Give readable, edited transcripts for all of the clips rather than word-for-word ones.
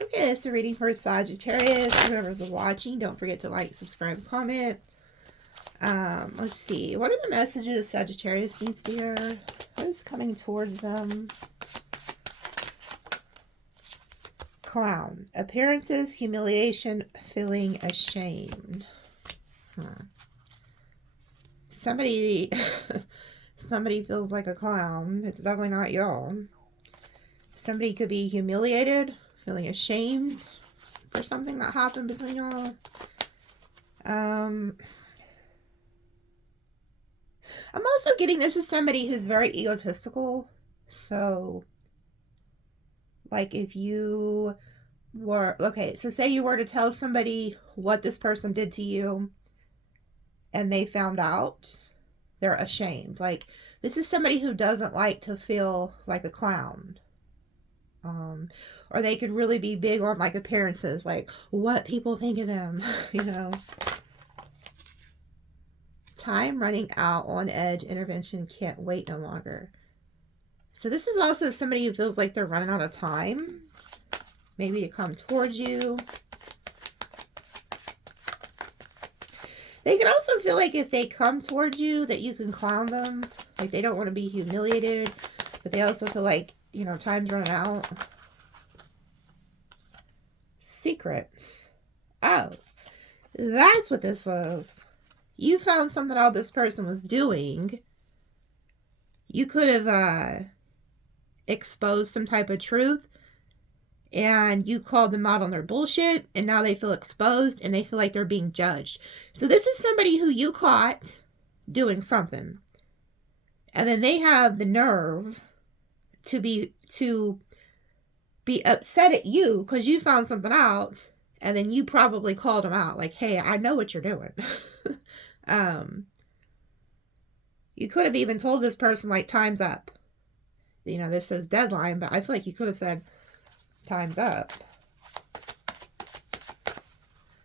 Okay, it's a reading for Sagittarius. Whoever's watching, don't forget to like, subscribe, comment. Let's see. What are the messages Sagittarius needs to hear? What is coming towards them? Clown. Appearances, humiliation, feeling ashamed. Somebody somebody feels like a clown. It's definitely not y'all. Somebody could be humiliated, feeling ashamed for something that happened between y'all. I'm also getting this is somebody who's very egotistical. So, like if you were, okay, so say you were to tell somebody what this person did to you and they found out, they're ashamed. Like, this is somebody who doesn't like to feel like a clown. Or they could really be big on like appearances, like what people think of them, you know. Time running out, on edge, intervention, can't wait no longer. So this is also somebody who feels like they're running out of time, maybe to come towards you. They can also feel like if they come towards you that you can clown them, like they don't want to be humiliated, but they also feel like, you know, time's running out. Secrets. Oh, that's what this is. You found something out this person was doing. You could have exposed some type of truth and you called them out on their bullshit, and now they feel exposed and they feel like they're being judged. So this is somebody who you caught doing something, and then they have the nerve to be upset at you because you found something out, and then you probably called them out like, hey, I know what you're doing. You could have even told this person like, time's up. You know, this says deadline, but I feel like you could have said time's up.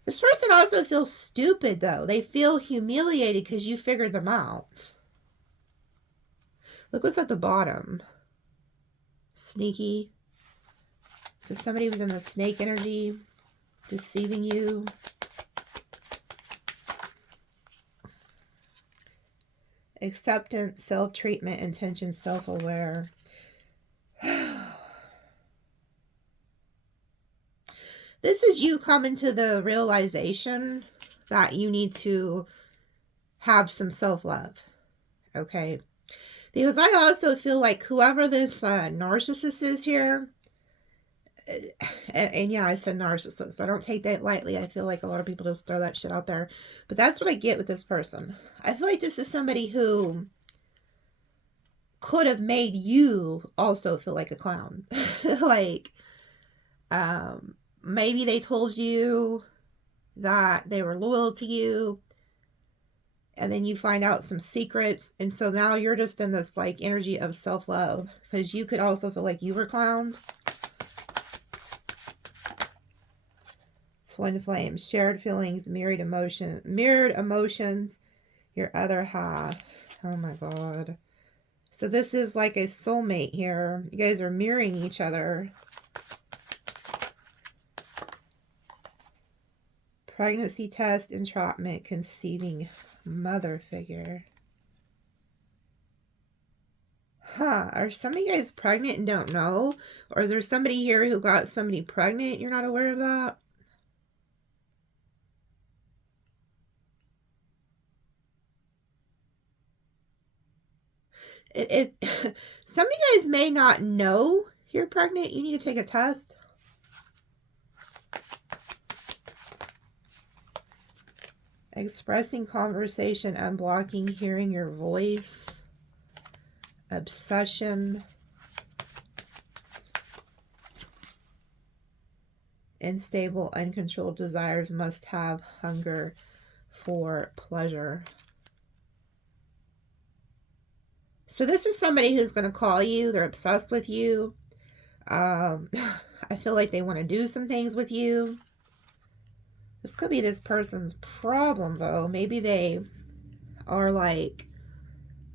This person also feels stupid though. They feel humiliated because you figured them out. Look what's at the bottom. Sneaky. So somebody was in the snake energy, deceiving you. Acceptance, self-treatment, intention, self-aware. This is you coming to the realization that you need to have some self-love. Okay? Because I also feel like whoever this narcissist is here, and yeah, I said narcissist. I don't take that lightly. I feel like a lot of people just throw that shit out there. But that's what I get with this person. I feel like this is somebody who could have made you also feel like a clown. Like, maybe they told you that they were loyal to you, and then you find out some secrets, and so now you're just in this like energy of self-love, because you could also feel like you were clowned. Twin flames, shared feelings, mirrored emotions, your other half. Oh my god. So this is like a soulmate here. You guys are mirroring each other. Pregnancy test, entrapment, conceiving mother figure. Are some of you guys pregnant and don't know? Or is there somebody here who got somebody pregnant? You're not aware of that? Some of you guys may not know you're pregnant. You need to take a test. Expressing conversation, unblocking, hearing your voice. Obsession. Unstable, uncontrolled desires, must have hunger for pleasure. So this is somebody who's going to call you. They're obsessed with you. I feel like they want to do some things with you. This could be this person's problem, though. Maybe they are like,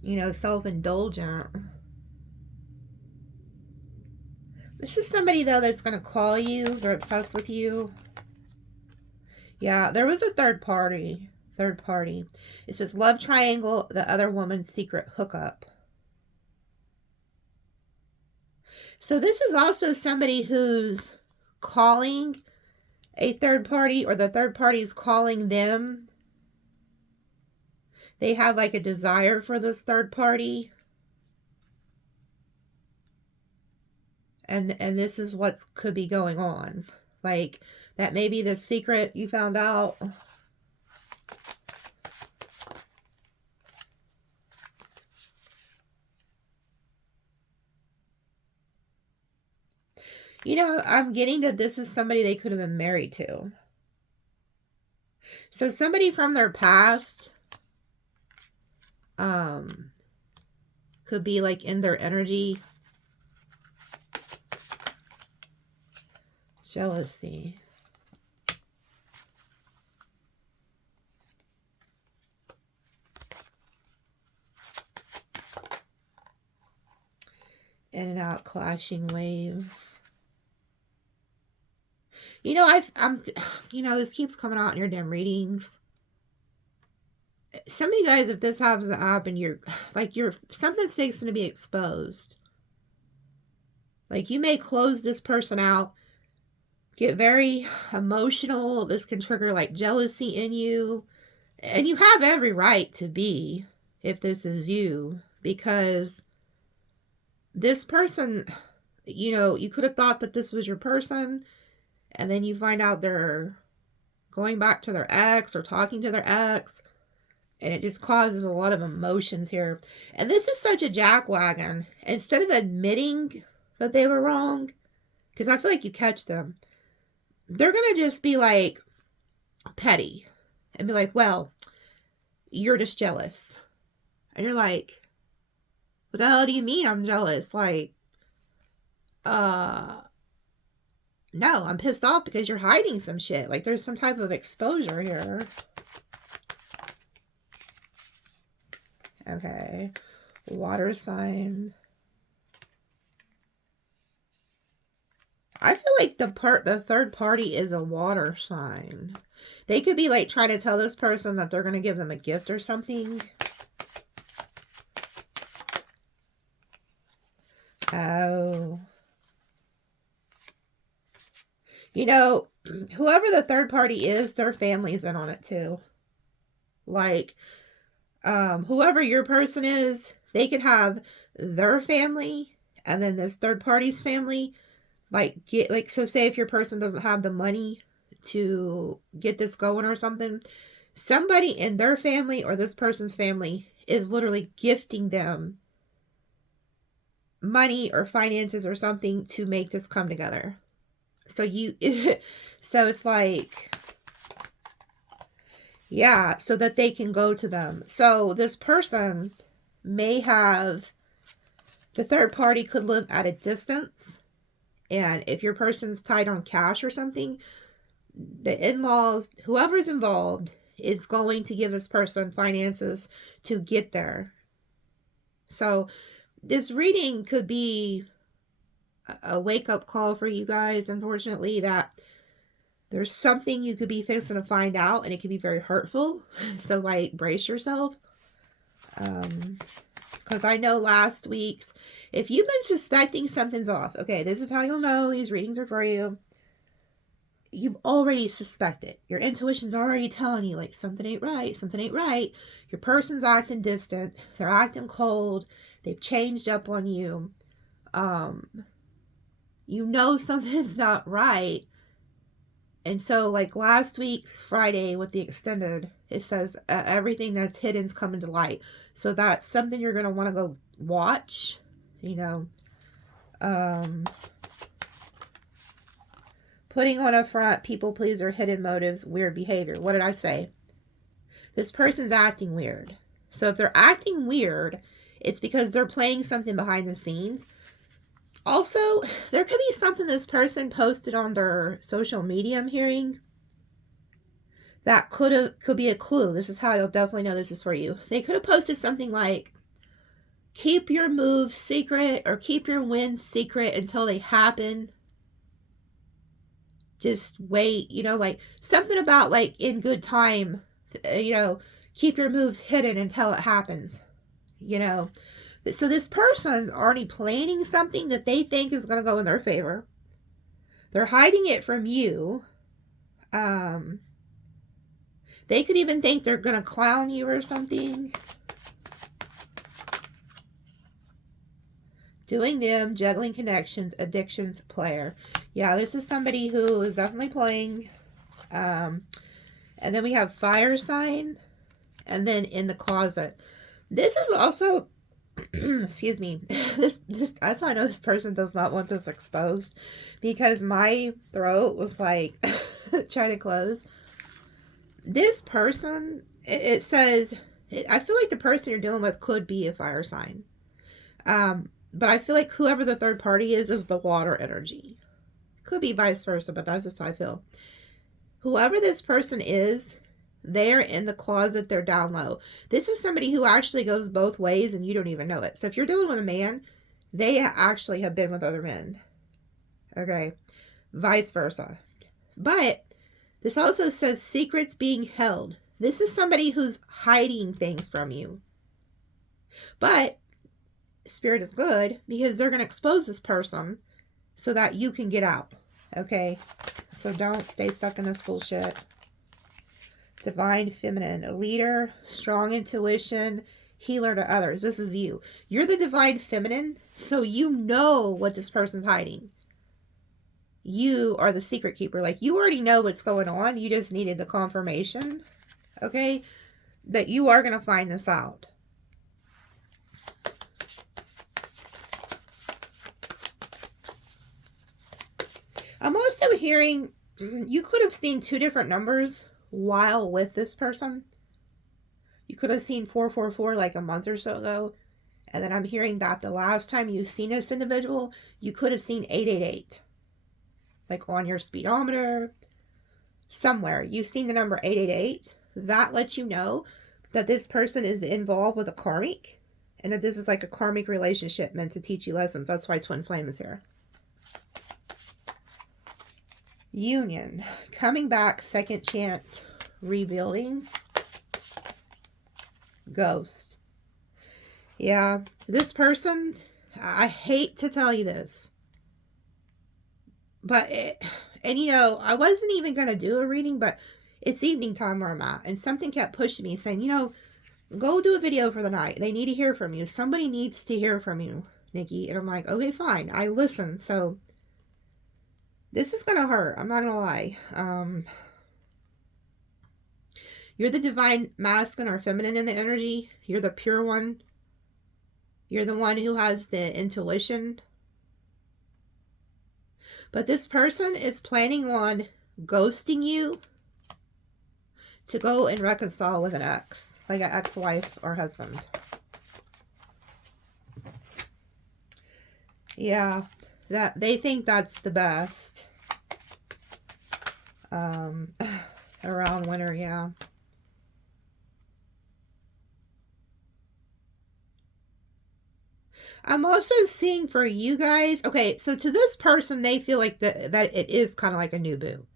you know, self-indulgent. This is somebody, though, that's going to call you. They're obsessed with you. Yeah, there was a third party. Third party. It says love triangle, the other woman's secret hookup. So this is also somebody who's calling a third party, or the third party is calling them. They have like a desire for this third party. And this is what could be going on. Like, that may be the secret you found out. You know, I'm getting that this is somebody they could have been married to. So somebody from their past could be like in their energy. Jealousy. In and out, clashing waves. You know, this keeps coming out in your damn readings. Some of you guys, if this happens to happen, something's fixing to be exposed. Like, you may close this person out, get very emotional. This can trigger like jealousy in you. And you have every right to be, if this is you, because this person, you could have thought that this was your person, and then you find out they're going back to their ex or talking to their ex, and it just causes a lot of emotions here. And this is such a jackwagon. Instead of admitting that they were wrong, because I feel like you catch them, they're going to just be like petty and be like, well, you're just jealous. And you're like, what the hell do you mean I'm jealous? Like, no, I'm pissed off because you're hiding some shit. Like, there's some type of exposure here. Okay. Water sign. I feel like the third party is a water sign. They could be like trying to tell this person that they're going to give them a gift or something. Oh. Whoever the third party is, their family's in on it too. Like, whoever your person is, they could have their family and then this third party's family. So say if your person doesn't have the money to get this going or something, somebody in their family or this person's family is literally gifting them money or finances or something to make this come together. So it's like, yeah, so that they can go to them. So this person may have, the third party could live at a distance. And if your person's tied on cash or something, the in-laws, whoever's involved, is going to give this person finances to get there. So this reading could be a wake-up call for you guys, unfortunately, that there's something you could be fixing to find out, and it could be very hurtful. So, like, brace yourself. Because I know last week's, if you've been suspecting something's off, okay, this is how you'll know these readings are for you. You've already suspected. Your intuition's already telling you, like, something ain't right, something ain't right. Your person's acting distant. They're acting cold. They've changed up on you. You know something's not right. And so, like, last week, Friday, with the extended, it says everything that's hidden's coming to light. So that's something you're going to want to go watch, putting on a front, people pleaser, hidden motives, weird behavior. What did I say? This person's acting weird. So if they're acting weird, it's because they're playing something behind the scenes. Also, there could be something this person posted on their social media, I'm hearing, that could be a clue. This is how you'll definitely know this is for you. They could have posted something like, keep your moves secret or keep your wins secret until they happen. Just wait, you know, like something about like in good time, you know, keep your moves hidden until it happens, you know. So this person's already planning something that they think is going to go in their favor. They're hiding it from you. They could even think they're going to clown you or something. Doing them, juggling connections, addictions, player. Yeah, this is somebody who is definitely playing. And then we have fire sign. And then in the closet. This is also, excuse me, this that's how I know this person does not want this exposed. Because my throat was like trying to close. This person, it says, I feel like the person you're dealing with could be a fire sign. But I feel like whoever the third party is the water energy. Could be vice versa, but that's just how I feel. Whoever this person is, they're in the closet, they're down low. This is somebody who actually goes both ways and you don't even know it. So if you're dealing with a man, they actually have been with other men. Okay. Vice versa. But this also says secrets being held. This is somebody who's hiding things from you. But Spirit is good because they're going to expose this person so that you can get out. Okay? So don't stay stuck in this bullshit. Divine feminine, a leader, strong intuition, healer to others. This is you. You're the divine feminine, so you know what this person's hiding. You are the secret keeper. Like, you already know what's going on. You just needed the confirmation. Okay? But you are going to find this out. I'm also hearing you could have seen 2 different numbers while with this person. You could have seen 444 like a month or so ago. And then I'm hearing that the last time you've seen this individual, you could have seen 888. Like on your speedometer, somewhere. You've seen the number 888. That lets you know that this person is involved with a karmic. And that this is like a karmic relationship meant to teach you lessons. That's why Twin Flame is here. Union. Coming back, second chance, rebuilding. Ghost. Yeah, this person, I hate to tell you this. But, and you know, I wasn't even going to do a reading, but it's evening time where I'm at. And something kept pushing me saying, you know, go do a video for the night. They need to hear from you. Somebody needs to hear from you, Nikki. And I'm like, okay, fine. I listen. So this is going to hurt. I'm not going to lie. You're the divine masculine or feminine in the energy. You're the pure one. You're the one who has the intuition. But this person is planning on ghosting you to go and reconcile with an ex. Like an ex-wife or husband. Yeah. That they think that's the best. Around winter, yeah. I'm also seeing for you guys, okay, so to this person, they feel like that it is kind of like a new boo.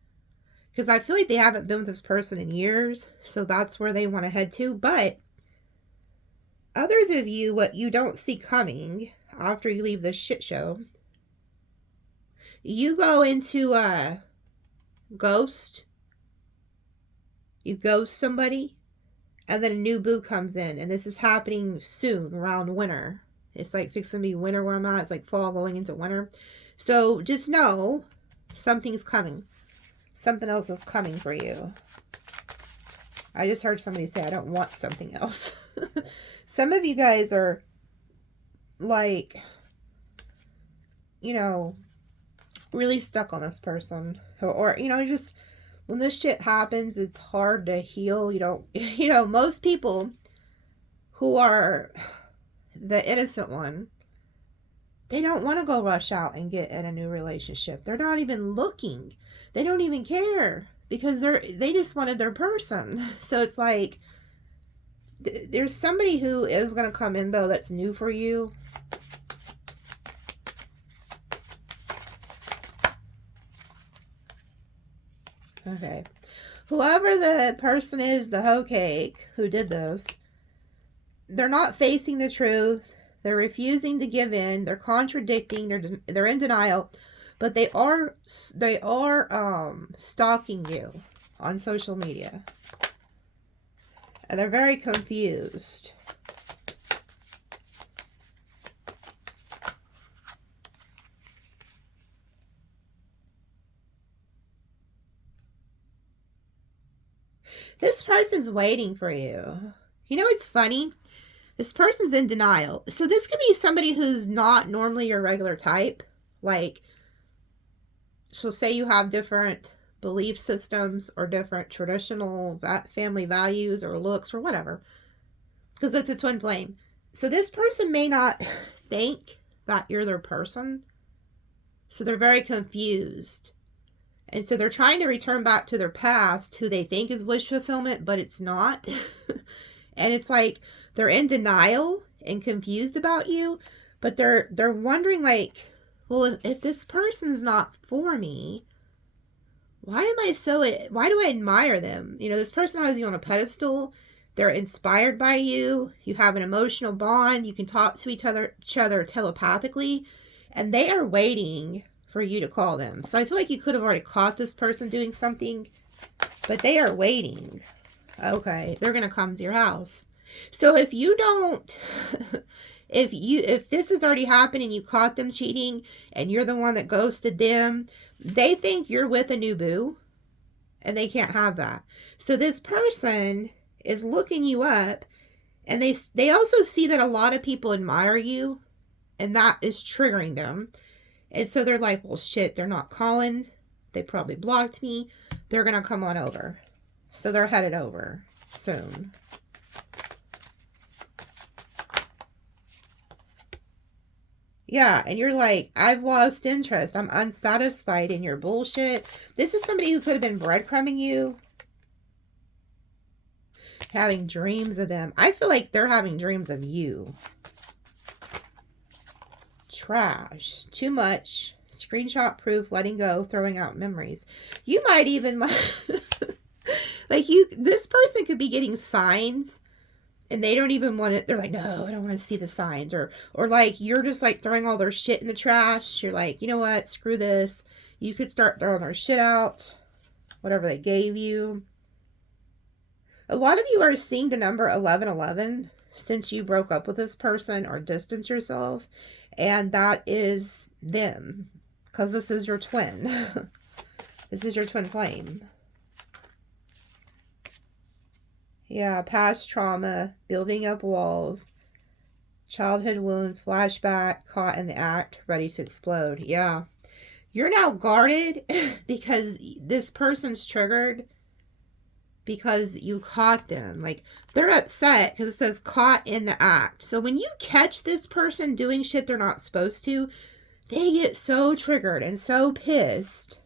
Because I feel like they haven't been with this person in years, so that's where they want to head to. But others of you, what you don't see coming after you leave this shit show, you go into a ghost. You ghost somebody, and then a new boo comes in. And this is happening soon, around winter. It's like fixing to be winter where I'm at. It's like fall going into winter. So just know something's coming. Something else is coming for you. I just heard somebody say, I don't want something else. Some of you guys are like, you know, really stuck on this person. Or you know, just when this shit happens, it's hard to heal. You know, most people who are the innocent one, they don't want to go rush out and get in a new relationship. They're not even looking. They don't even care because they just wanted their person. So it's like There's somebody who is going to come in, though, that's new for you. Okay. Whoever the person is, the hoe cake who did this, they're not facing the truth. They're refusing to give in. They're contradicting. They're in denial, but they are stalking you on social media, and they're very confused. This person's waiting for you. You know, it's funny. This person's in denial. So this could be somebody who's not normally your regular type. Like, so say you have different belief systems or different traditional family values or looks or whatever. Because it's a twin flame. So this person may not think that you're their person. So they're very confused. And so they're trying to return back to their past, who they think is wish fulfillment, but it's not. And it's like they're in denial and confused about you, but they're wondering, like, well, if this person's not for me, why do I admire them? You know, this person has you on a pedestal. They're inspired by you. You have an emotional bond. You can talk to each other telepathically, and they are waiting for you to call them. So I feel like you could have already caught this person doing something, but they are waiting. Okay, they're going to come to your house. So if you don't, if this has already happened and you caught them cheating and you're the one that ghosted them, they think you're with a new boo and they can't have that. So this person is looking you up, and they also see that a lot of people admire you, and that is triggering them. And so they're like, well, shit, they're not calling. They probably blocked me. They're going to come on over. So they're headed over soon. Yeah, and you're like, I've lost interest. I'm unsatisfied in your bullshit. This is somebody who could have been breadcrumbing you. Having dreams of them. I feel like they're having dreams of you. Trash. Too much. Screenshot proof. Letting go. Throwing out memories. You might even like this person could be getting signs and they don't even want it. They're like, no, I don't want to see the signs. Or like you're just like throwing all their shit in the trash. You're like, you know what? Screw this. You could start throwing their shit out. Whatever they gave you. A lot of you are seeing the number 1111 since you broke up with this person or distanced yourself. And that is them. Because this is your twin. This is your twin flame. Yeah, past trauma, building up walls, childhood wounds, flashback, caught in the act, ready to explode. Yeah. You're now guarded because this person's triggered because you caught them. Like, they're upset because it says caught in the act. So when you catch this person doing shit they're not supposed to, they get so triggered and so pissed.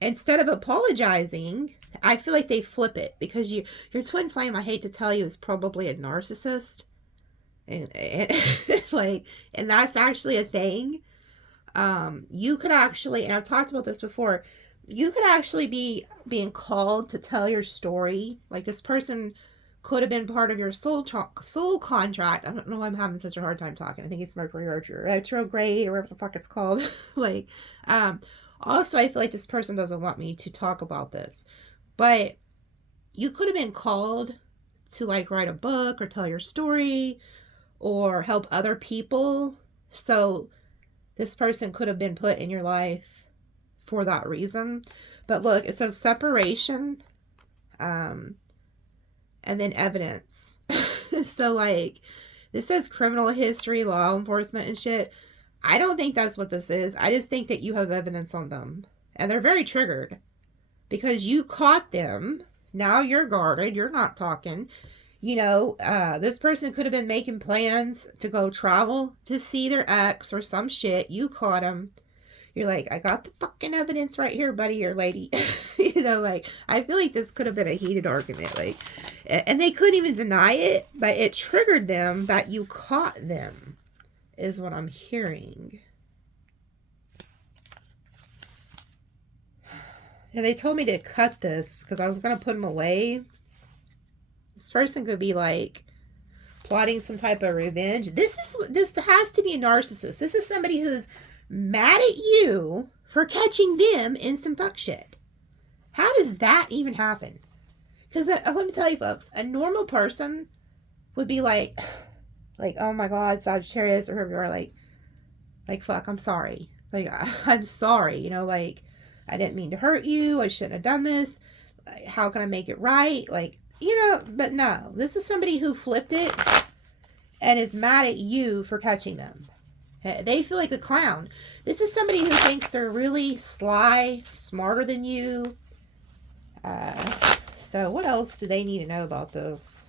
Instead of apologizing, I feel like they flip it because your twin flame, I hate to tell you, is probably a narcissist. And like, and that's actually a thing. You could actually, and I've talked about this before, you could actually be being called to tell your story. Like, this person could have been part of your soul contract. I don't know why I'm having such a hard time talking. I think it's Mercury retrograde or whatever the fuck it's called. Like, also, I feel like this person doesn't want me to talk about this. But you could have been called to, like, write a book or tell your story or help other people. So this person could have been put in your life for that reason. But look, it says separation, and then evidence. So, like, this says criminal history, law enforcement and shit. I don't think that's what this is. I just think that you have evidence on them. And they're very triggered because you caught them. Now you're guarded. You're not talking. You know, this person could have been making plans to go travel to see their ex or some shit. You caught them. You're like, I got the fucking evidence right here, buddy or lady. You You know, like, I feel like this could have been a heated argument. Like, and they couldn't even deny it, but it triggered them that you caught them, is what I'm hearing. And they told me to cut this because I was going to put them away. This person could be like plotting some type of revenge. This has to be a narcissist. This is somebody who's mad at you for catching them in some fuck shit. How does that even happen? Because let me tell you, folks, a normal person would be like, oh my God, Sagittarius, or whoever you are, like, fuck, I'm sorry. Like, I'm sorry, you know, like, I didn't mean to hurt you. I shouldn't have done this. Like, how can I make it right? Like, you know, but no, this is somebody who flipped it and is mad at you for catching them. They feel like a clown. This is somebody who thinks they're really sly, smarter than you. So what else do they need to know about this?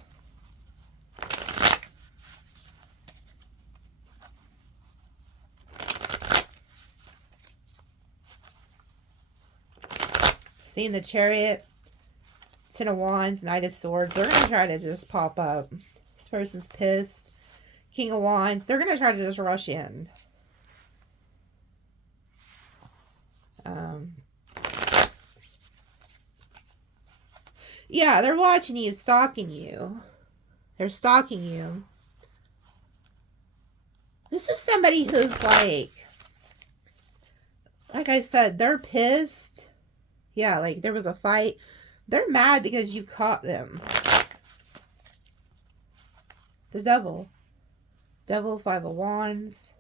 Seeing the Chariot, Ten of Wands, Knight of Swords. They're going to try to just pop up. This person's pissed. King of Wands. They're going to try to just rush in. Yeah, they're watching you, stalking you. They're stalking you. This is somebody who's like I said, they're pissed. Yeah, like there was a fight. They're mad because you caught them. The Devil. Devil, Five of Wands.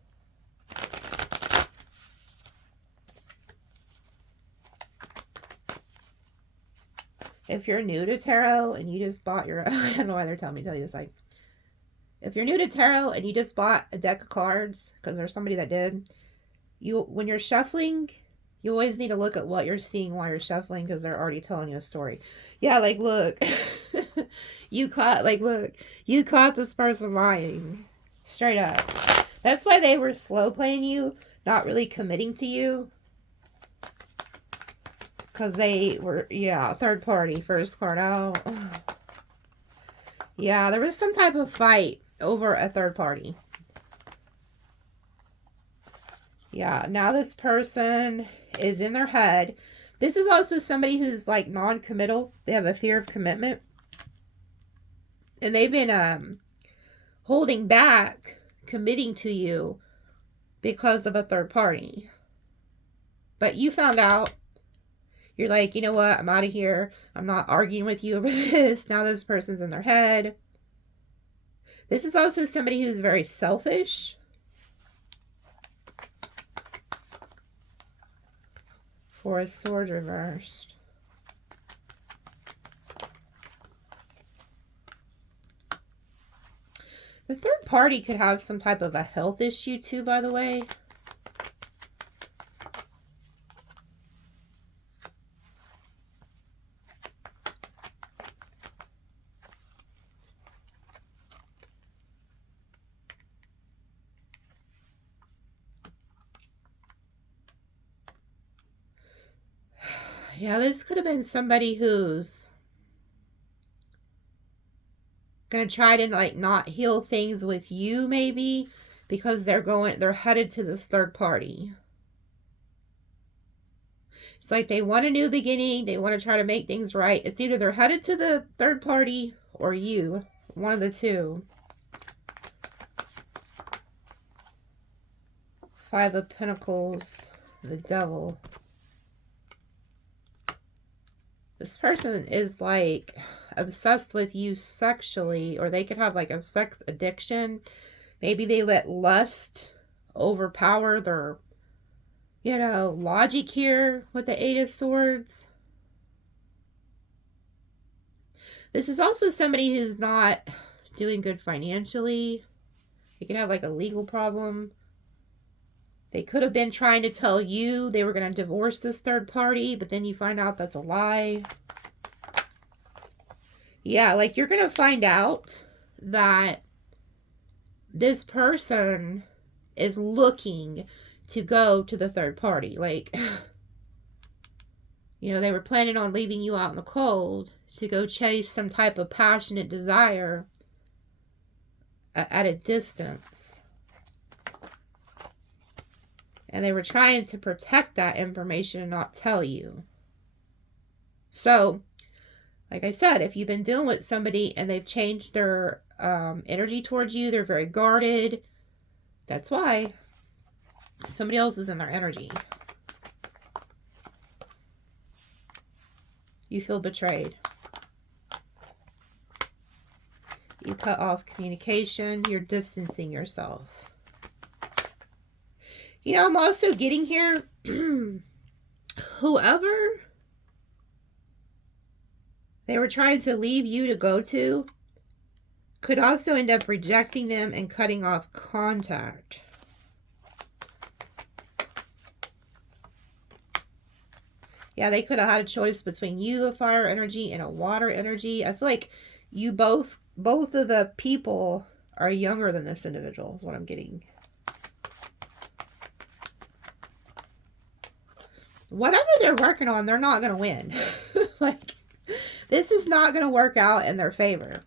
If you're new to tarot and you just bought your... I don't know why they're telling me to tell you this. Like, if you're new to tarot and you just bought a deck of cards, because there's somebody that did, when you're shuffling, you always need to look at what you're seeing while you're shuffling, because they're already telling you a story. Yeah, like, look. You caught this person lying. Straight up. That's why they were slow playing you, not really committing to you. Because they were, yeah, third party, first card out. Yeah, there was some type of fight over a third party. Yeah, now this person is in their head. This is also somebody who's like non-committal. They have a fear of commitment. And they've been holding back committing to you because of a third party. But you found out. You're like, you know what? I'm out of here. I'm not arguing with you over this. Now this person's in their head. This is also somebody who's very selfish. Four of Swords reversed. The third party could have some type of a health issue too, by the way. Yeah, this could have been somebody who's gonna try to like not heal things with you, maybe, because they're headed to this third party. It's like they want a new beginning. They want to try to make things right. It's either they're headed to the third party or you. One of the two. Five of Pentacles. The Devil. This person is like obsessed with you sexually, or they could have like a sex addiction. Maybe they let lust overpower their, you know, logic here with the Eight of Swords. This is also somebody who's not doing good financially. They could have like a legal problem. They could have been trying to tell you they were going to divorce this third party, but then you find out that's a lie. Yeah, like you're going to find out that this person is looking to go to the third party. Like, You know, they were planning on leaving you out in the cold to go chase some type of passionate desire at a distance. And they were trying to protect that information and not tell you. So, like I said, if you've been dealing with somebody and they've changed their energy towards you, they're very guarded. That's why somebody else is in their energy. You feel betrayed. You cut off communication. You're distancing yourself. You know, I'm also getting here, whoever they were trying to leave you to go to could also end up rejecting them and cutting off contact. Yeah, they could have had a choice between you, a fire energy, and a water energy. I feel like you both of the people are younger than this individual, is what I'm getting. Whatever they're working on, they're not going to win. Like, this is not going to work out in their favor.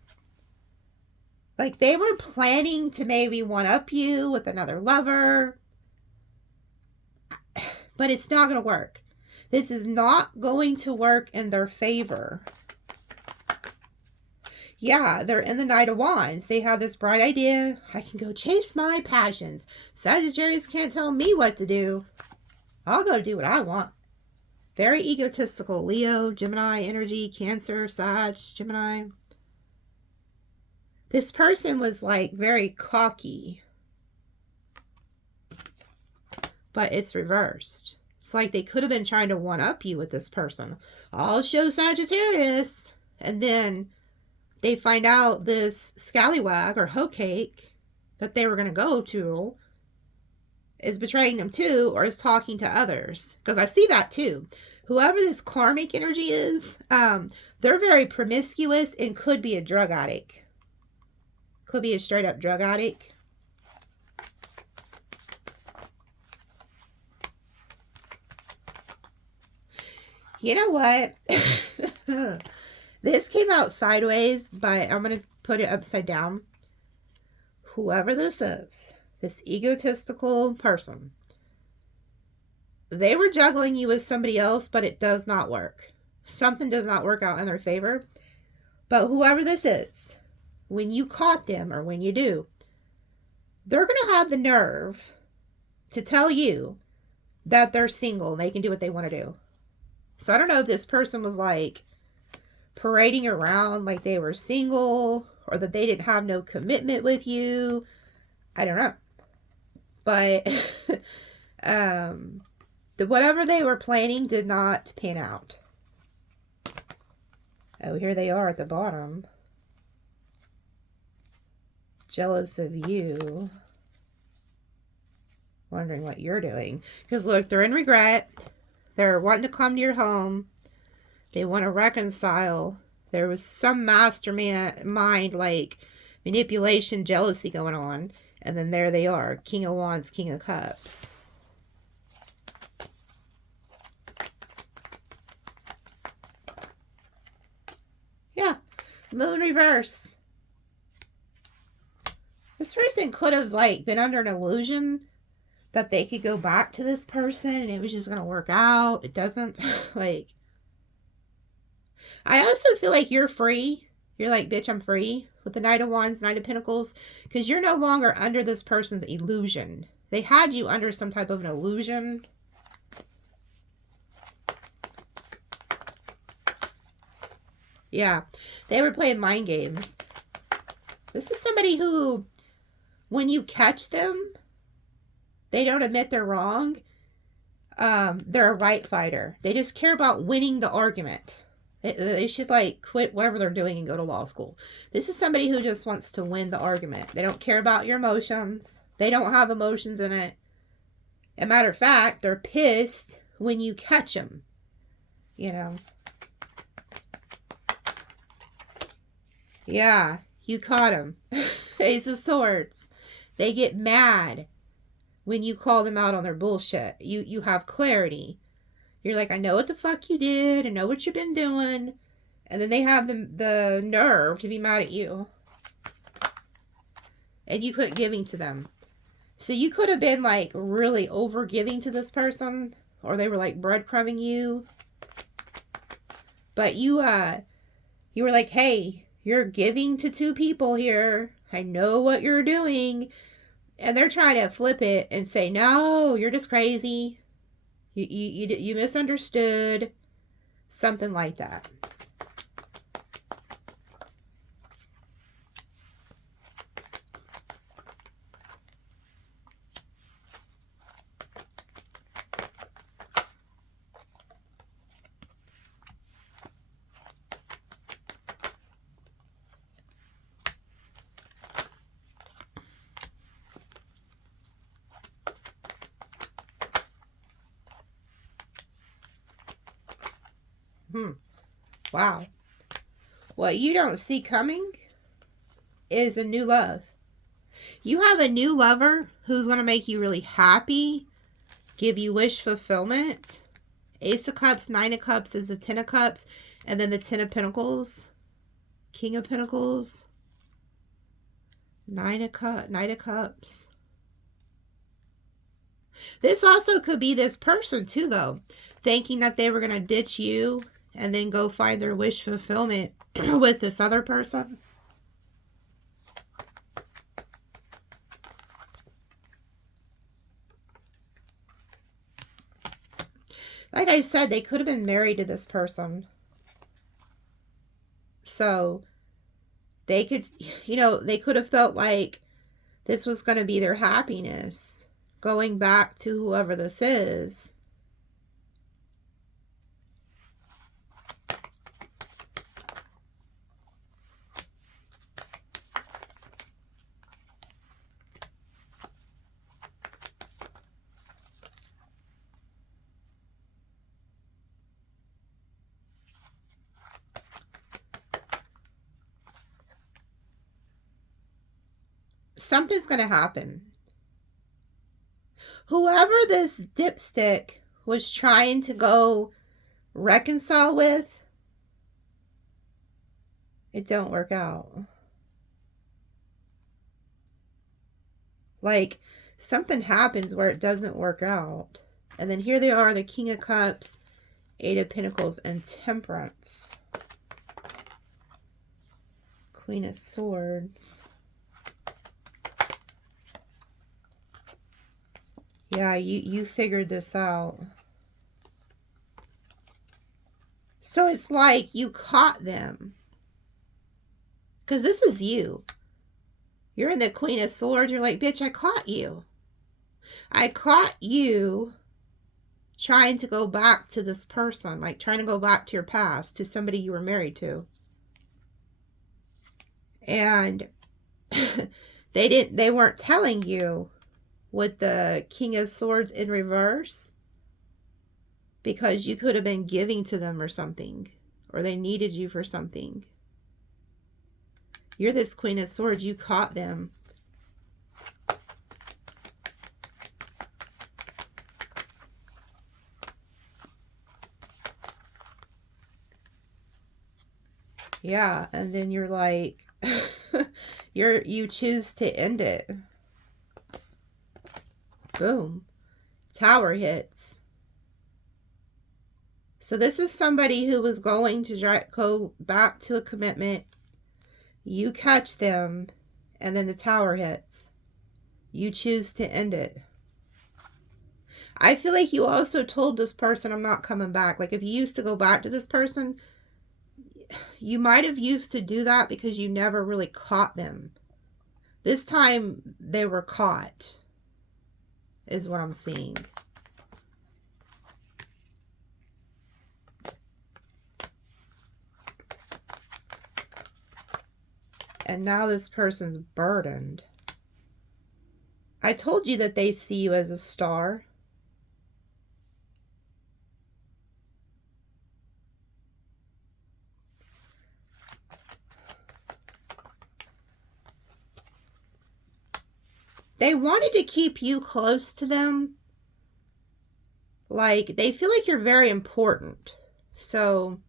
Like, they were planning to maybe one-up you with another lover. But it's not going to work. This is not going to work in their favor. Yeah, they're in the Knight of Wands. They have this bright idea. I can go chase my passions. Sagittarius can't tell me what to do. I'll go do what I want. Very egotistical. Leo, Gemini energy, Cancer, Sag, Gemini. This person was like very cocky. But it's reversed. It's like they could have been trying to one-up you with this person. I'll show Sagittarius. And then they find out this scallywag or hoe cake that they were going to go to is betraying them too, or is talking to others. Because I see that too. Whoever this karmic energy is, they're very promiscuous and could be a drug addict. Could be a straight up drug addict. You know what? This came out sideways, but I'm going to put it upside down. Whoever this is, this egotistical person, they were juggling you with somebody else, but it does not work. Something does not work out in their favor. But whoever this is, when you caught them, or when you do, they're going to have the nerve to tell you that they're single and they can do what they want to do. So I don't know if this person was like parading around like they were single, or that they didn't have no commitment with you. I don't know. But whatever they were planning did not pan out. Oh, here they are at the bottom. Jealous of you. Wondering what you're doing. Because look, they're in regret. They're wanting to come to your home. They want to reconcile. There was some mastermind, like manipulation, jealousy going on. And then there they are. King of Wands, King of Cups. Yeah. Moon reverse. This person could have like been under an illusion that they could go back to this person and it was just going to work out. It doesn't. Like, I also feel like you're free. You're like, bitch, I'm free with the Knight of Wands, Knight of Pentacles, because you're no longer under this person's illusion. They had you under some type of an illusion. Yeah, they were playing mind games. This is somebody who, when you catch them, they don't admit they're wrong. They're a right fighter. They just care about winning the argument. They should like quit whatever they're doing and go to law school. This is somebody who just wants to win the argument. They don't care about your emotions. They don't have emotions in it. As a matter of fact, they're pissed when you catch them. You know. Yeah, you caught them. Ace of Swords. They get mad when you call them out on their bullshit. You have clarity. You're like, I know what the fuck you did. I know what you've been doing. And then they have the nerve to be mad at you. And you quit giving to them. So you could have been like really over giving to this person. Or they were like breadcrumbing you. But you were like, hey, you're giving to two people here. I know what you're doing. And they're trying to flip it and say, no, you're just crazy. You misunderstood. Something like that. Wow. What you don't see coming is a new love. You have a new lover who's going to make you really happy, give you wish fulfillment. Ace of Cups, Nine of Cups is the Ten of Cups, and then the Ten of Pentacles, King of Pentacles, Knight of Cups. This also could be this person too, though, thinking that they were going to ditch you and then go find their wish fulfillment with this other person. Like I said, they could have been married to this person. So they could, they could have felt like this was going to be their happiness, going back to whoever this is. Something's going to happen. Whoever this dipstick was trying to go reconcile with, it don't work out. Like, something happens where it doesn't work out. And then here they are, the King of Cups, Eight of Pentacles, and Temperance. Queen of Swords. Yeah, you figured this out. So it's like you caught them. Because this is you. You're in the Queen of Swords. You're like, bitch, I caught you. I caught you trying to go back to this person. Like trying to go back to your past. To somebody you were married to. And they weren't telling you with the King of Swords in reverse, because you could have been giving to them or something, or they needed you for something. You're this Queen of Swords. You caught them. Yeah, and then you're like, you choose to end it. Boom. Tower hits. So this is somebody who was going to go back to a commitment. You catch them, and then the tower hits. You choose to end it. I feel like you also told this person, I'm not coming back. Like if you used to go back to this person, you might have used to do that because you never really caught them. This time they were caught. Is what I'm seeing. And now this person's burdened. I told you that they see you as a star. They wanted to keep you close to them. like they feel like you're very important. So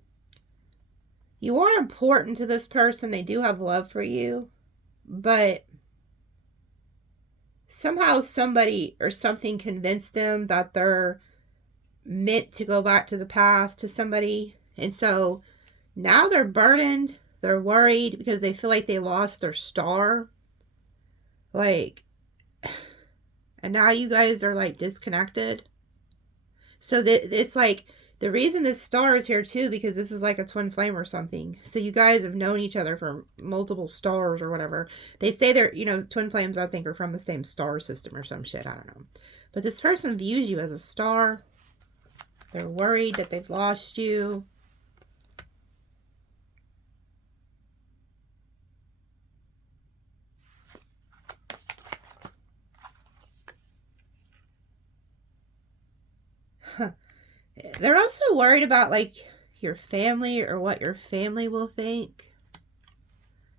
you are important to this person. They do have love for you, but somehow somebody or something convinced them that they're meant to go back to the past to somebody. And so now they're burdened. They're worried because they feel like they lost their star. Like, and now you guys are like disconnected. So that it's like, the reason this star is here too, because this is like a twin flame or something. So you guys have known each other for multiple stars or whatever. They say they're, twin flames I think are from the same star system or some shit. I don't know. But this person views you as a star. They're worried that they've lost you. They're also worried about like your family or what your family will think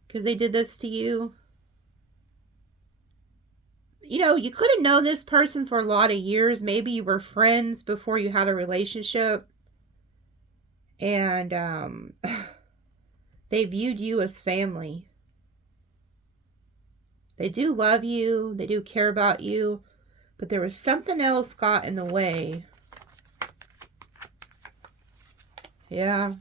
because they did this to you. You could have known this person for a lot of years. Maybe you were friends before you had a relationship. And they viewed you as family. They do love you. They do care about you. But there was something else got in the way. Yeah.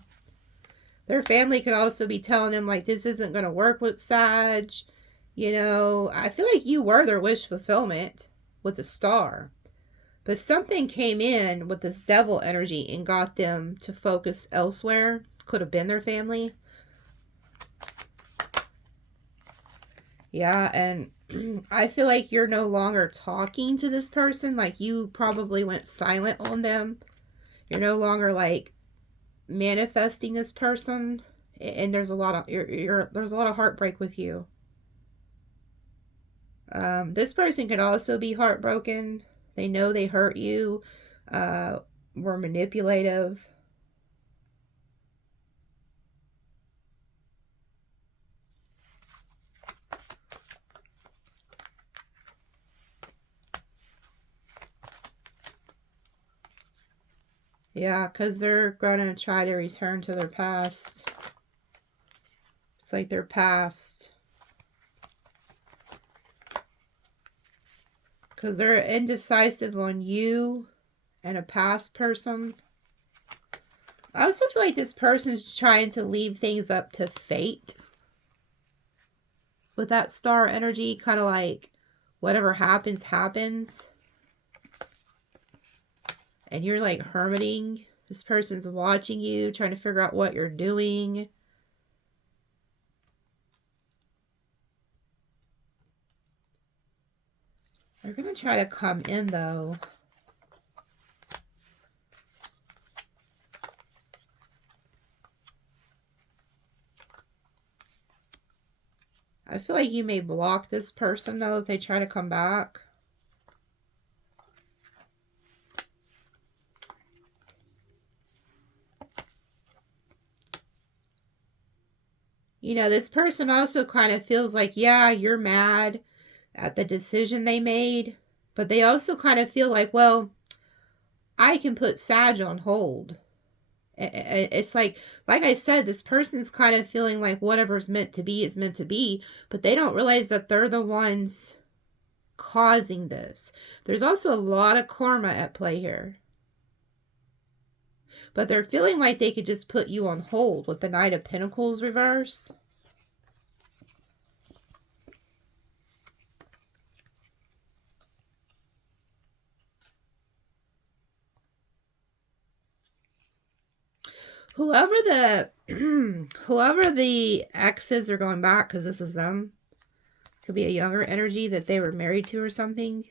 Their family could also be telling them, like, this isn't going to work with Sag. I feel like you were their wish fulfillment with the star. But something came in with this devil energy and got them to focus elsewhere. Could have been their family. Yeah, and I feel like you're no longer talking to this person. Like, you probably went silent on them. You're no longer, like, manifesting this person. And there's a lot of there's a lot of heartbreak with you. This person could also be heartbroken. They know they hurt you, were manipulative. Yeah, because they're going to try to return to their past. It's like their past. Because they're indecisive on you and a past person. I also feel like this person's trying to leave things up to fate. With that star energy, kind of like whatever happens, happens. And you're like hermiting. This person's watching you, trying to figure out what you're doing. They're going to try to come in, though. I feel like you may block this person, though, if they try to come back. This person also kind of feels like, yeah, you're mad at the decision they made, but they also kind of feel like, well, I can put Sag on hold. It's like I said, this person's kind of feeling like whatever's meant to be is meant to be, but they don't realize that they're the ones causing this. There's also a lot of karma at play here. But they're feeling like they could just put you on hold with the Knight of Pentacles reverse. Whoever the exes are going back, because this is them. Could be a younger energy that they were married to or something.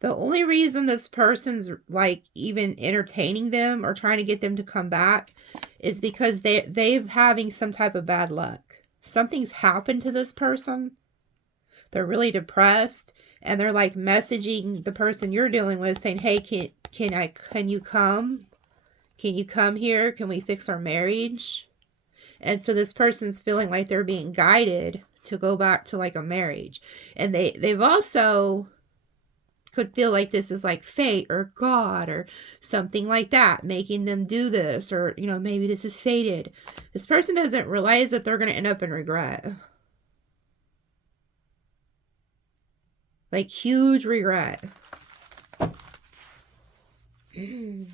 The only reason this person's like even entertaining them or trying to get them to come back is because they're having some type of bad luck. Something's happened to this person. They're really depressed, and they're like messaging the person you're dealing with saying, hey, can you come? Can you come here? Can we fix our marriage? And so this person's feeling like they're being guided to go back to like a marriage. And they've also could feel like this is like fate or God or something like that, making them do this, or, you know, maybe this is fated. This person doesn't realize that they're going to end up in regret. Like huge regret. I'm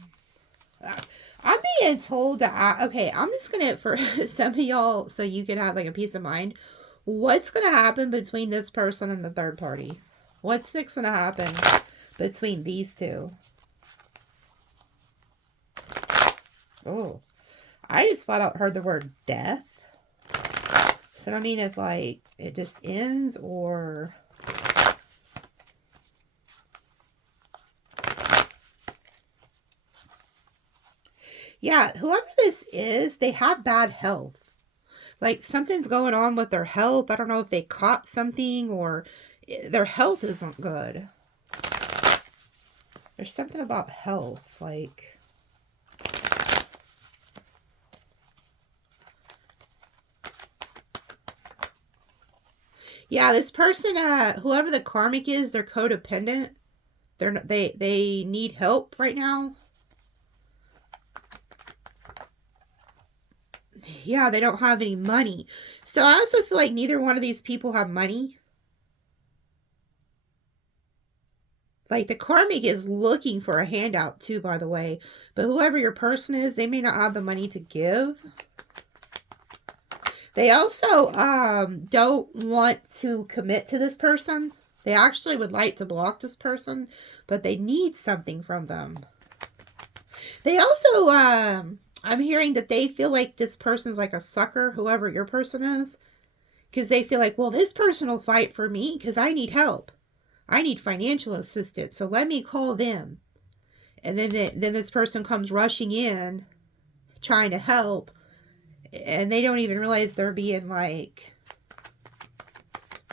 being told to, okay, I'm just going to, for some of y'all, so you can have like a peace of mind, what's going to happen between this person and the third party? What's fixing to happen between these two? Oh, I just flat out heard the word death. So I mean, if like it just ends, or yeah, whoever this is, they have bad health. Like something's going on with their health. I don't know if they caught something or their health isn't good. There's something about health, like, yeah, this person, whoever the karmic is, they're codependent. They need help right now. Yeah, they don't have any money. So I also feel like neither one of these people have money. Like the karmic is looking for a handout too, by the way. But whoever your person is, they may not have the money to give. They also don't want to commit to this person. They actually would like to block this person, but they need something from them. They also, I'm hearing that they feel like this person's like a sucker, whoever your person is. Because they feel like, well, this person will fight for me because I need help. I need financial assistance, so let me call them. And then this person comes rushing in, trying to help. And they don't even realize they're being, like,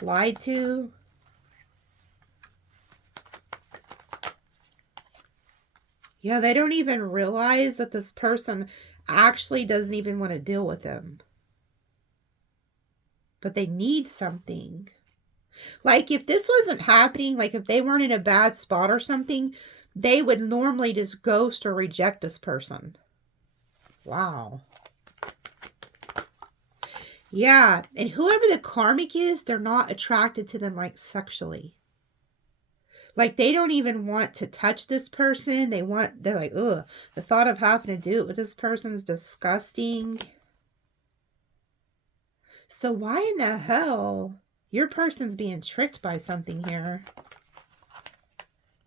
lied to. Yeah, they don't even realize that this person actually doesn't even want to deal with them. But they need something. Like, if this wasn't happening, like, if they weren't in a bad spot or something, they would normally just ghost or reject this person. Wow. Yeah, and whoever the karmic is, they're not attracted to them, like, sexually. Like, they don't even want to touch this person. They're like, ugh, the thought of having to do it with this person is disgusting. So why in the hell your person's being tricked by something here?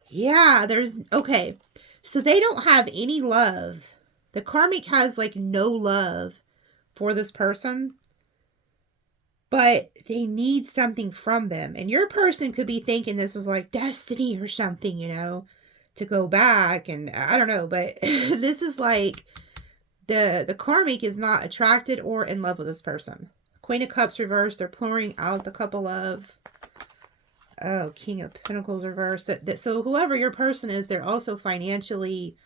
Yeah, okay. So they don't have any love. The karmic has like no love for this person. But they need something from them. And your person could be thinking this is like destiny or something, you know, to go back. And I don't know, but this is like the karmic is not attracted or in love with this person. Queen of Cups reversed. They're pouring out the cup of love. Oh, King of Pentacles reversed. So whoever your person is, they're also financially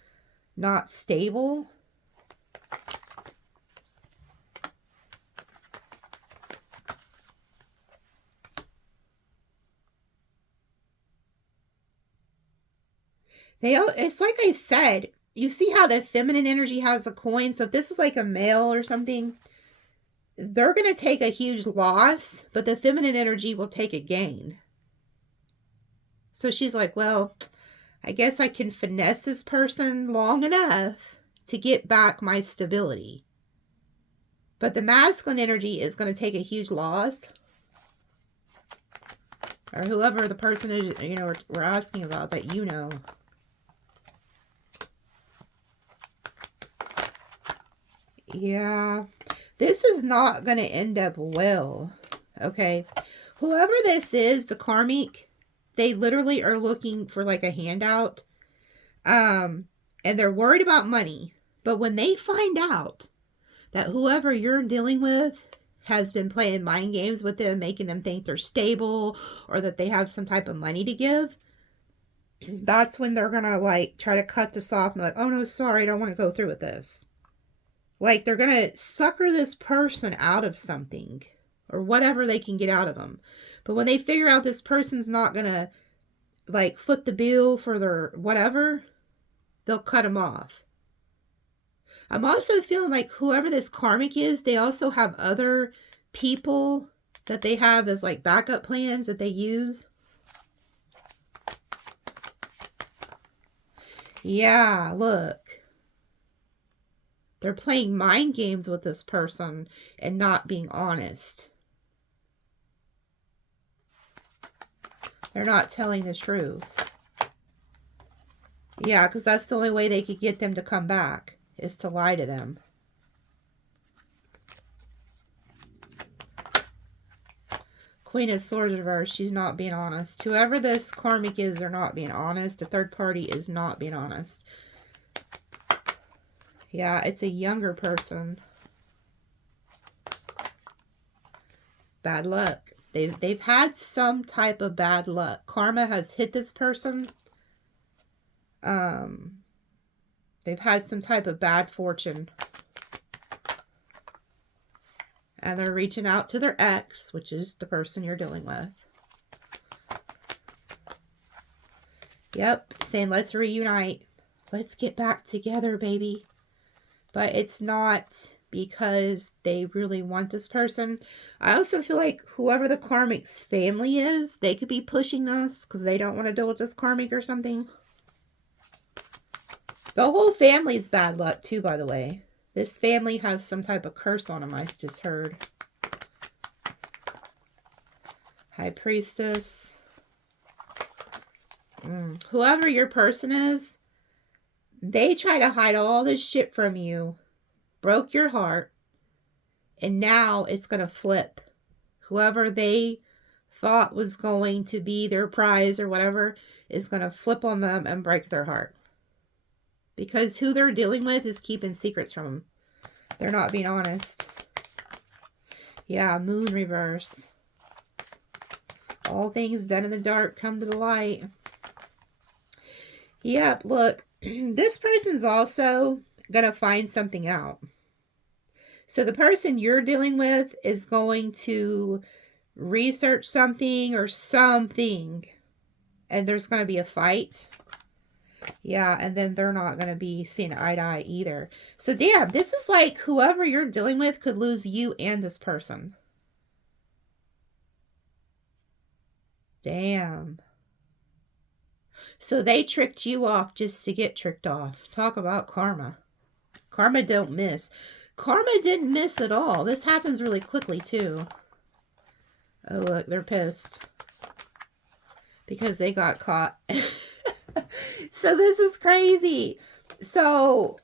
not stable. It's like I said, you see how the feminine energy has a coin? So if this is like a male or something, they're going to take a huge loss, but the feminine energy will take a gain. So she's like, well, I guess I can finesse this person long enough to get back my stability. But the masculine energy is going to take a huge loss. Or whoever the person is, you know, we're asking about that, you know. Yeah, this is not going to end up well, okay? Whoever this is, the karmic, they literally are looking for like a handout, and they're worried about money. But when they find out that whoever you're dealing with has been playing mind games with them, making them think they're stable or that they have some type of money to give, that's when they're going to like try to cut this off and be like, oh no, sorry, I don't want to go through with this. Like, they're going to sucker this person out of something or whatever they can get out of them. But when they figure out this person's not going to like foot the bill for their whatever, they'll cut them off. I'm also feeling like whoever this karmic is, they also have other people that they have as like backup plans that they use. Yeah, look. They're playing mind games with this person and not being honest. They're not telling the truth. Yeah, because that's the only way they could get them to come back, is to lie to them. Queen of Swords reverse. She's not being honest. Whoever this karmic is, they're not being honest. The third party is not being honest. Yeah, it's a younger person. Bad luck. They've had some type of bad luck. Karma has hit this person. They've had some type of bad fortune. And they're reaching out to their ex, which is the person you're dealing with. Yep, saying let's reunite. Let's get back together, baby. But it's not because they really want this person. I also feel like whoever the karmic's family is, they could be pushing this because they don't want to deal with this karmic or something. The whole family's bad luck too, by the way. This family has some type of curse on them, I just heard. High Priestess. Whoever your person is, they try to hide all this shit from you. Broke your heart. And now it's going to flip. Whoever they thought was going to be their prize or whatever is going to flip on them and break their heart. Because who they're dealing with is keeping secrets from them. They're not being honest. Yeah, Moon reverse. All things done in the dark come to the light. Yep, look. This person's also going to find something out. So the person you're dealing with is going to research something or something. And there's going to be a fight. Yeah, and then they're not going to be seeing eye to eye either. So, damn, this is like whoever you're dealing with could lose you and this person. Damn. So they tricked you off just to get tricked off. Talk about karma. Karma don't miss. Karma didn't miss at all. This happens really quickly, too. Oh, look, they're pissed. Because they got caught. So this is crazy. So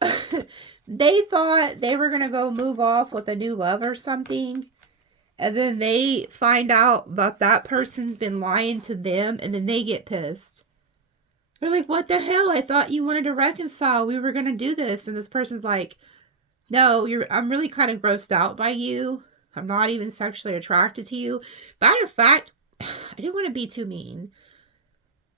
they thought they were going to go move off with a new love or something. And then they find out that that person's been lying to them. And then they get pissed. They're like, what the hell? I thought you wanted to reconcile. We were going to do this. And this person's like, no, I'm really kind of grossed out by you. I'm not even sexually attracted to you. Matter of fact, I didn't want to be too mean.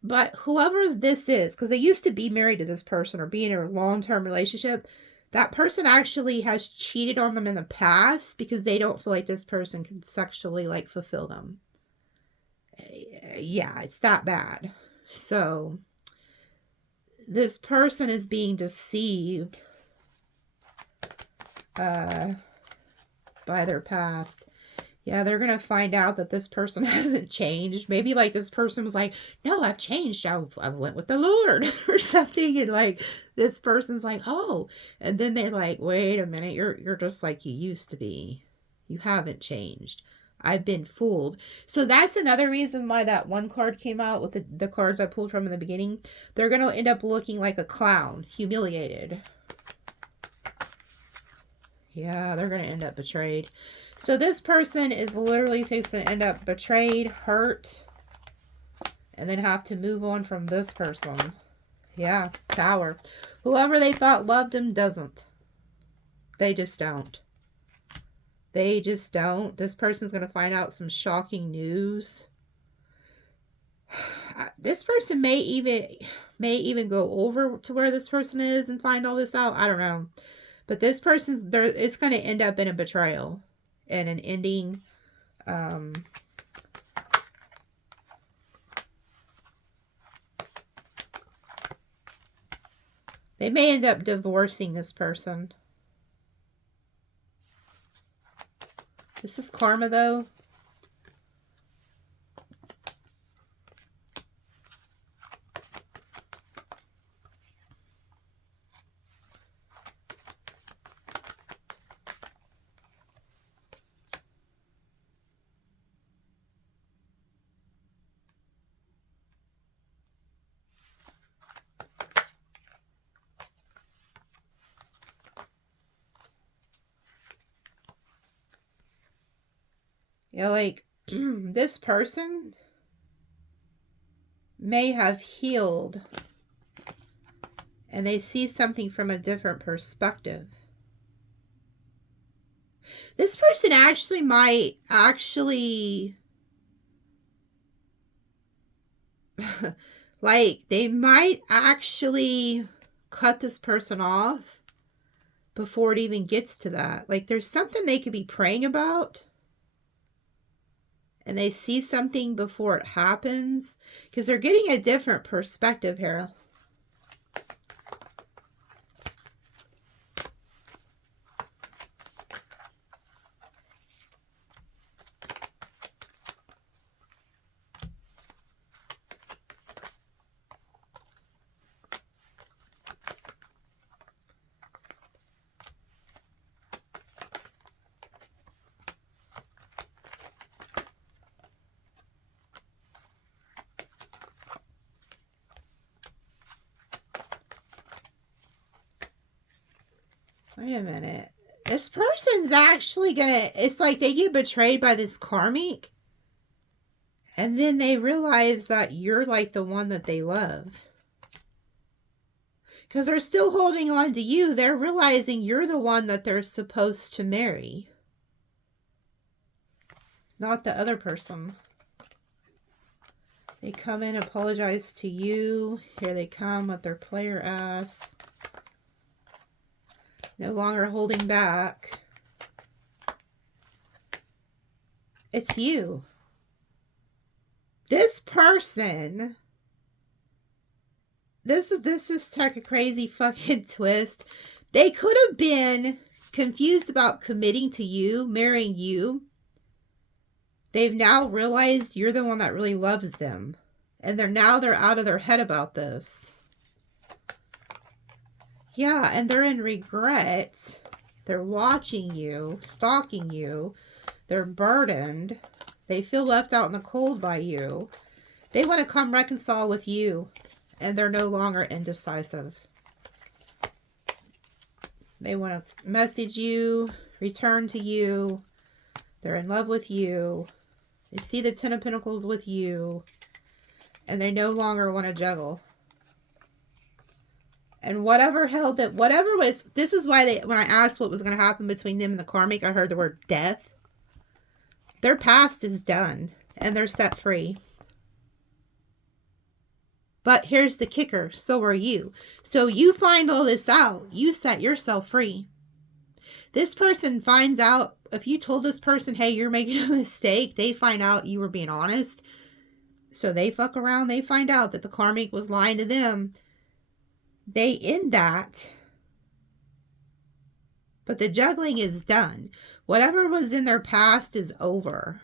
But whoever this is, because they used to be married to this person or be in a long-term relationship, that person actually has cheated on them in the past because they don't feel like this person can sexually, like, fulfill them. Yeah, it's that bad. So, this person is being deceived by their past. Yeah, they're going to find out that this person hasn't changed. Maybe like this person was like, no, I've changed. I went with the Lord or something. And like this person's like, oh. And then they're like, wait a minute. You're just like you used to be. You haven't changed. I've been fooled. So that's another reason why that one card came out with the cards I pulled from in the beginning. They're going to end up looking like a clown, humiliated. Yeah, they're going to end up betrayed. So this person is literally fixing to end up betrayed, hurt, and then have to move on from this person. Yeah, Tower. Whoever they thought loved him doesn't. They just don't. They just don't. This person's going to find out some shocking news. This person may even go over to where this person is and find all this out. I don't know. But this person's there. It's going to end up in a betrayal and an ending. They may end up divorcing this person. This is karma, though. You know, like, this person may have healed and they see something from a different perspective. This person might like, they might actually cut this person off before it even gets to that. Like, there's something they could be praying about, and they see something before it happens, because they're getting a different perspective here. Wait a minute. This person's actually gonna... It's like they get betrayed by this karmic. And then they realize that you're like the one that they love. Because they're still holding on to you. They're realizing you're the one that they're supposed to marry. Not the other person. They come in, apologize to you. Here they come with their player ass. No longer holding back. It's you. This person, this is like a crazy fucking twist. They could have been confused about committing to you, marrying you. They've now realized you're the one that really loves them. And they're out of their head about this. Yeah, and they're in regret. They're watching you, stalking you. They're burdened. They feel left out in the cold by you. They want to come reconcile with you. And they're no longer indecisive. They want to message you, return to you. They're in love with you. They see the Ten of Pentacles with you. And they no longer want to juggle. And whatever was, this is why when I asked what was going to happen between them and the karmic, I heard the word death. Their past is done. And they're set free. But here's the kicker. So are you. So you find all this out. You set yourself free. This person finds out, if you told this person, hey, you're making a mistake, they find out you were being honest. So they fuck around. They find out that the karmic was lying to them. They end that. But the juggling is done. Whatever was in their past is over.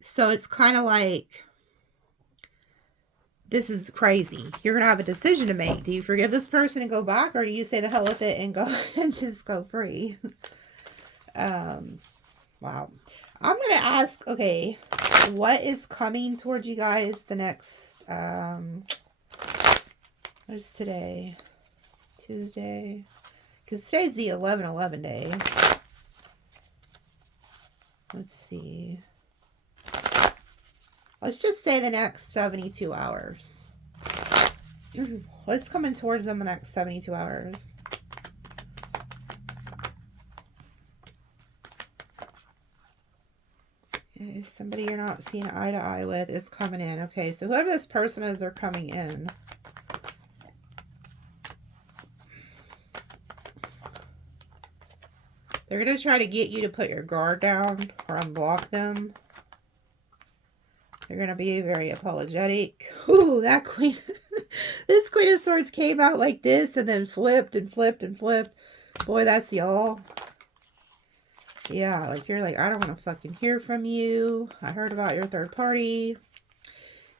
So it's kind of like, this is crazy. You're going to have a decision to make. Do you forgive this person and go back? Or do you say the hell with it and go and just go free? Wow. I'm going to ask, okay, what is coming towards you guys the next, what is today? Tuesday? Because today's the 11/11 day. Let's see. Let's just say the next 72 hours. What's coming towards them the next 72 hours? Okay, somebody you're not seeing eye to eye with is coming in. Okay, so whoever this person is, they're coming in. They're going to try to get you to put your guard down or unblock them. They're going to be very apologetic. Ooh, that queen. This Queen of Swords came out like this and then flipped and flipped and flipped. Boy, that's y'all. Yeah, like you're like, I don't want to fucking hear from you. I heard about your third party.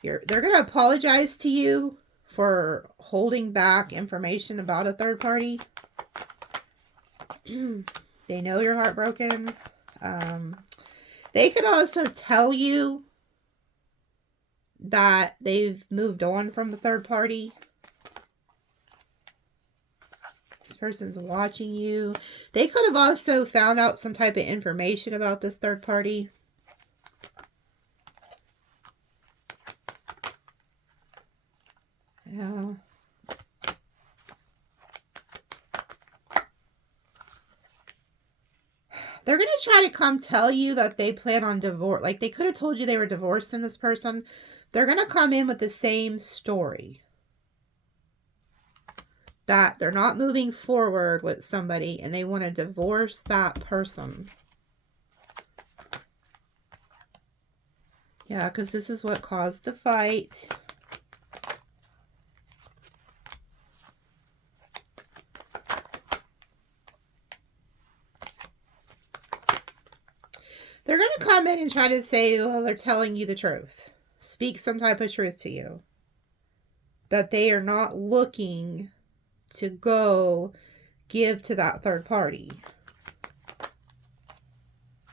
They're going to apologize to you for holding back information about a third party. They know you're heartbroken. They could also tell you that they've moved on from the third party. This person's watching you. They could have also found out some type of information about this third party. Yeah. They're going to try to come tell you that they plan on divorce. Like they could have told you they were divorcing this person. They're going to come in with the same story. That they're not moving forward with somebody and they want to divorce that person. Yeah, because this is what caused the fight. They're going to come in and try to say, well, they're telling you the truth. Speak some type of truth to you. That they are not looking to go give to that third party.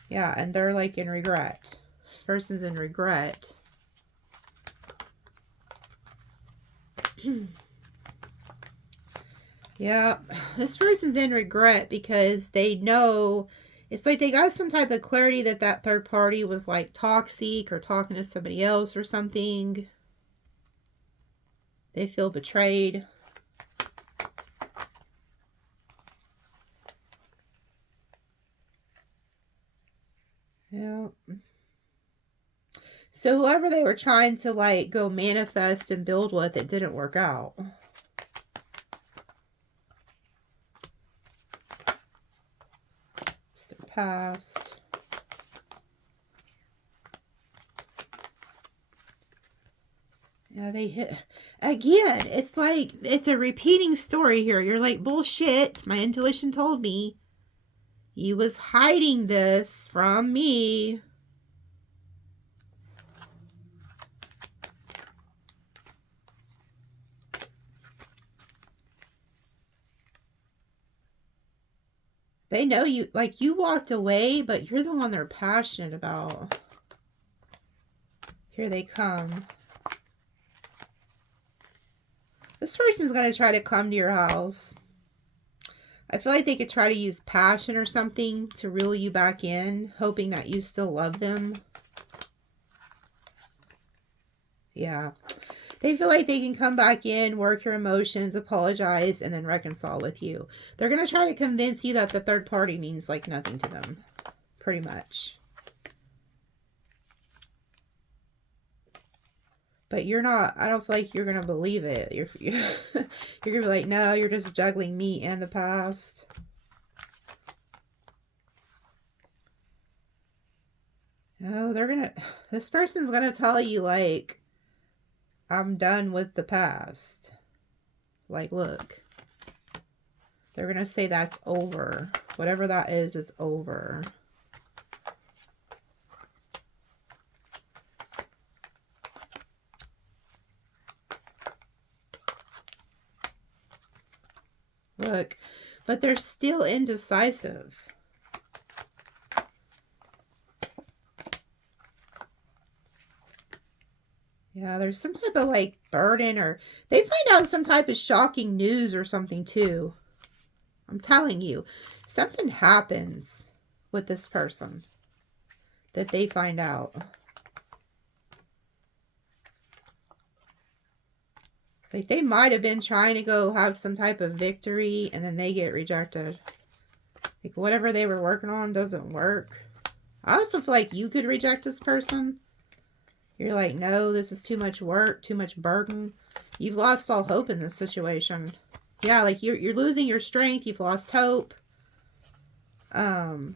Yeah, and they're like in regret. This person's in regret. Yeah, this person's in regret because they know, it's like they got some type of clarity that that third party was like toxic or talking to somebody else or something. They feel betrayed. Yeah. So whoever they were trying to like go manifest and build with, it didn't work out. It's their past. Yeah, they hit again. It's like it's a repeating story here. You're like, bullshit. My intuition told me you was hiding this from me. They know you, like you walked away, but you're the one they're passionate about. Here they come. This person's going to try to come to your house. I feel like they could try to use passion or something to reel you back in, hoping that you still love them. Yeah. They feel like they can come back in, work your emotions, apologize, and then reconcile with you. They're going to try to convince you that the third party means like nothing to them. Pretty much. But you're not, I don't feel like you're going to believe it. You're going to be like, no, you're just juggling me and the past. No, they're going to, this person's going to tell you like, I'm done with the past. Like, look. They're going to say that's over. Whatever that is over. Look. But they're still indecisive. Yeah, there's some type of like burden, or they find out some type of shocking news or something too. I'm telling you, something happens with this person that they find out. Like they might have been trying to go have some type of victory and then they get rejected. Like whatever they were working on doesn't work. I also feel like you could reject this person. You're like, no, this is too much work, too much burden. You've lost all hope in this situation. Yeah, like you're losing your strength. You've lost hope. I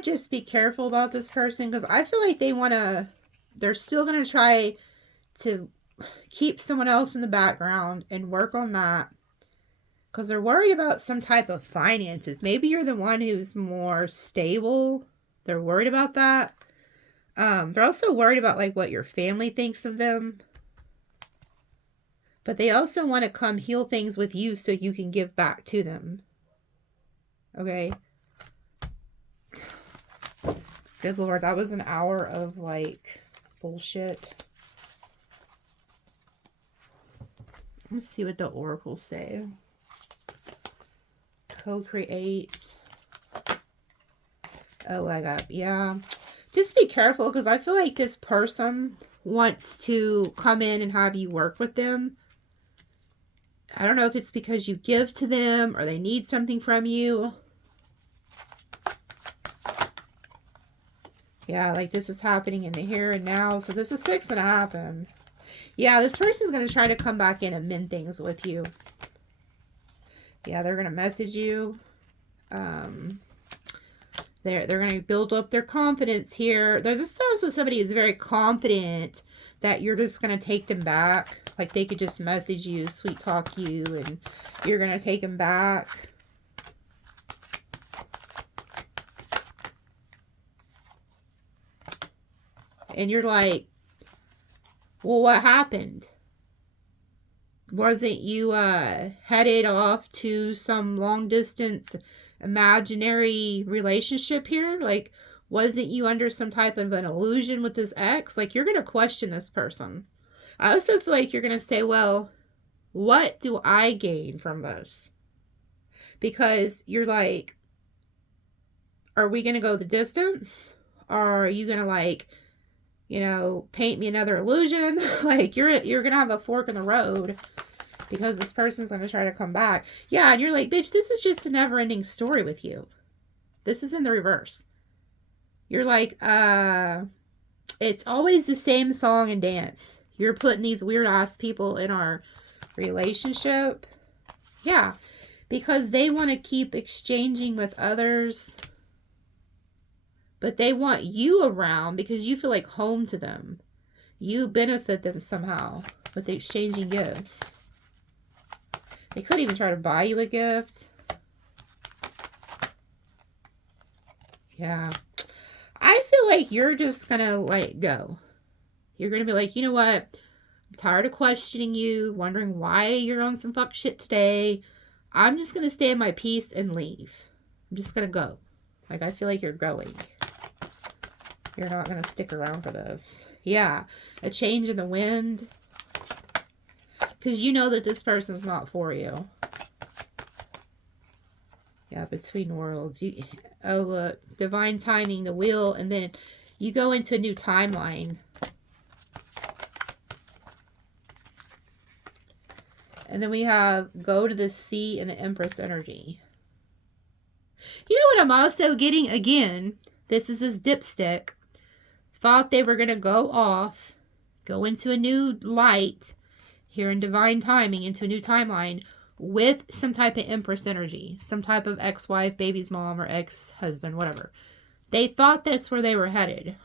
just be careful about this person because I feel like they want to they're still going to try to keep someone else in the background and work on that because they're worried about some type of finances. Maybe you're the one who's more stable. They're worried about that. They're also worried about like what your family thinks of them. But they also want to come heal things with you so you can give back to them. Okay? Good Lord, that was an hour of like bullshit. Let's see what the oracles say. Co-create. Oh, I got, yeah. Just be careful because I feel like this person wants to come in and have you work with them. I don't know if it's because you give to them or they need something from you. Yeah, like this is happening in the here and now. So this is 6 going to happen. Yeah, this person's going to try to come back in and mend things with you. Yeah, they're going to message you. They're going to build up their confidence here. There's also somebody who's very confident that you're just going to take them back. Like they could just message you, sweet talk you, and you're going to take them back. And you're like, well, what happened? Wasn't you headed off to some long distance imaginary relationship here? Like, wasn't you under some type of an illusion with this ex? Like, you're going to question this person. I also feel like you're going to say, well, what do I gain from this? Because you're like, are we going to go the distance? Or are you going to like, you know, paint me another illusion? Like, you're going to have a fork in the road because this person's going to try to come back. Yeah, and you're like, bitch, this is just a never-ending story with you. This is in the reverse. You're like, it's always the same song and dance. You're putting these weird-ass people in our relationship. Yeah, because they want to keep exchanging with others. But they want you around because you feel like home to them. You benefit them somehow with exchanging gifts. They could even try to buy you a gift. Yeah. I feel like you're just going to let go. You're going to be like, you know what? I'm tired of questioning you, wondering why you're on some fuck shit today. I'm just going to stay in my peace and leave. I'm just going to go. Like, I feel like you're going. You're not going to stick around for this. Yeah. A change in the wind. Because you know that this person's not for you. Yeah, between worlds. Oh, look. Divine timing, the wheel, and then you go into a new timeline. And then we have go to the sea and the Empress energy. You know what I'm also getting? Again, this is this dipstick. Thought they were going to go off, go into a new light here in divine timing, into a new timeline with some type of Empress energy, some type of ex-wife, baby's mom, or ex-husband, whatever. They thought that's where they were headed.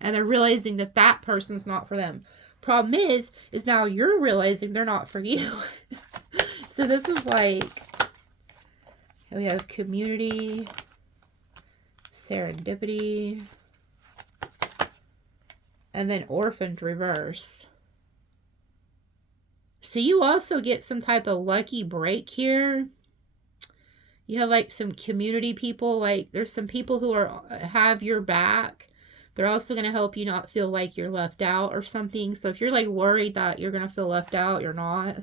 And they're realizing that that person's not for them. Problem is now you're realizing they're not for you. So this is like, we have community, serendipity, and then orphaned reverse. So you also get some type of lucky break here. You have like some community people, like there's some people who have your back. They're also going to help you not feel like you're left out or something. So if you're like worried that you're going to feel left out, you're not.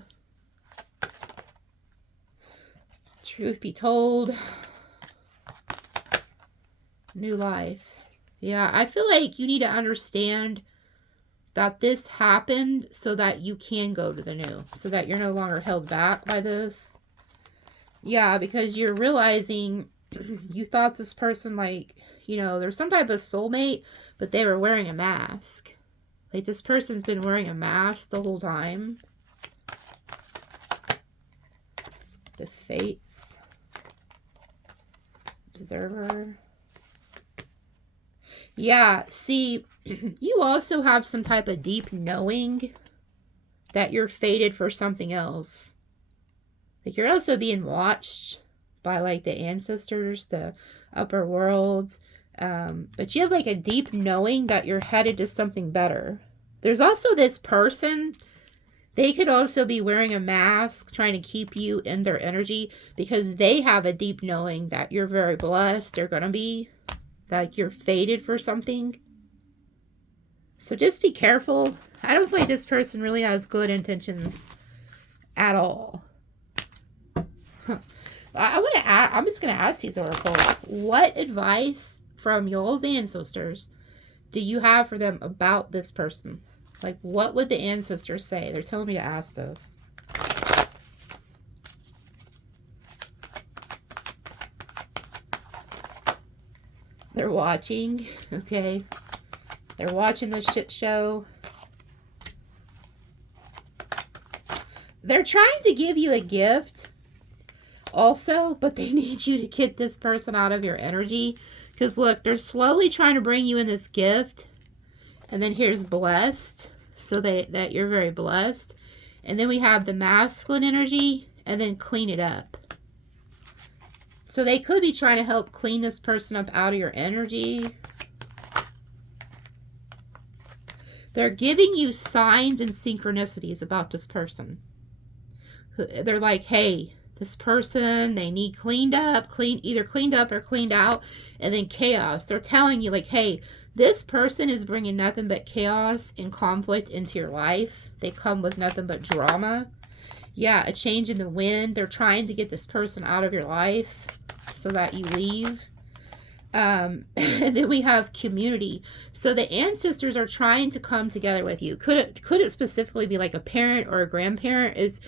Truth be told, new life. Yeah, I feel like you need to understand that this happened so that you can go to the new, so that you're no longer held back by this. Yeah, because you're realizing you thought this person, like, you know, there's some type of soulmate, but they were wearing a mask. Like, this person's been wearing a mask the whole time. The Fates. Observer. Yeah, see, you also have some type of deep knowing that you're fated for something else. Like, you're also being watched by, like, the ancestors, the upper worlds. But you have, like, a deep knowing that you're headed to something better. There's also this person. They could also be wearing a mask, trying to keep you in their energy, because they have a deep knowing that you're very blessed. They're going to be, like, you're fated for something. So just be careful. I don't think this person really has good intentions at all. I'm just going to ask these oracles, what advice from y'all's ancestors do you have for them about this person? Like, what would the ancestors say? They're telling me to ask this. They're watching. Okay. They're watching the shit show. They're trying to give you a gift also, but they need you to get this person out of your energy. Because look, they're slowly trying to bring you in this gift. And then here's blessed. So that you're very blessed. And then we have the masculine energy. And then clean it up. So they could be trying to help clean this person up out of your energy. They're giving you signs and synchronicities about this person. They're like, hey, this person, they need cleaned up, either cleaned up or cleaned out, and then chaos. They're telling you, like, hey, this person is bringing nothing but chaos and conflict into your life. They come with nothing but drama. Yeah, a change in the wind. They're trying to get this person out of your life so that you leave. And then we have community. So the ancestors are trying to come together with you. Could it specifically be like a parent or a grandparent is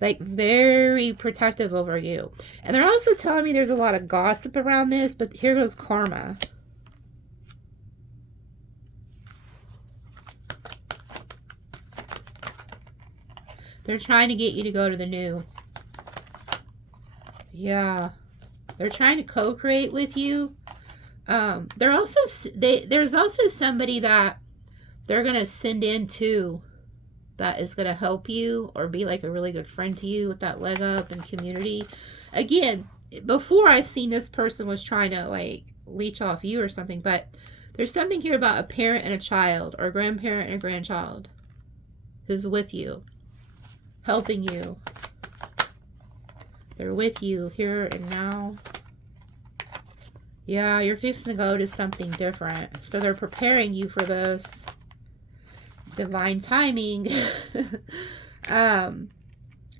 like very protective over you? And they're also telling me there's a lot of gossip around this, but here goes karma. They're trying to get you to go to the new. Yeah. They're trying to co-create with you. There's also somebody that they're going to send in too that is going to help you or be like a really good friend to you with that leg up and community. Again, before I seen this person was trying to like leech off you or something, but there's something here about a parent and a child or a grandparent and a grandchild who's with you, helping you. They're with you here and now. Yeah, you're fixing to go to something different. So they're preparing you for this divine timing.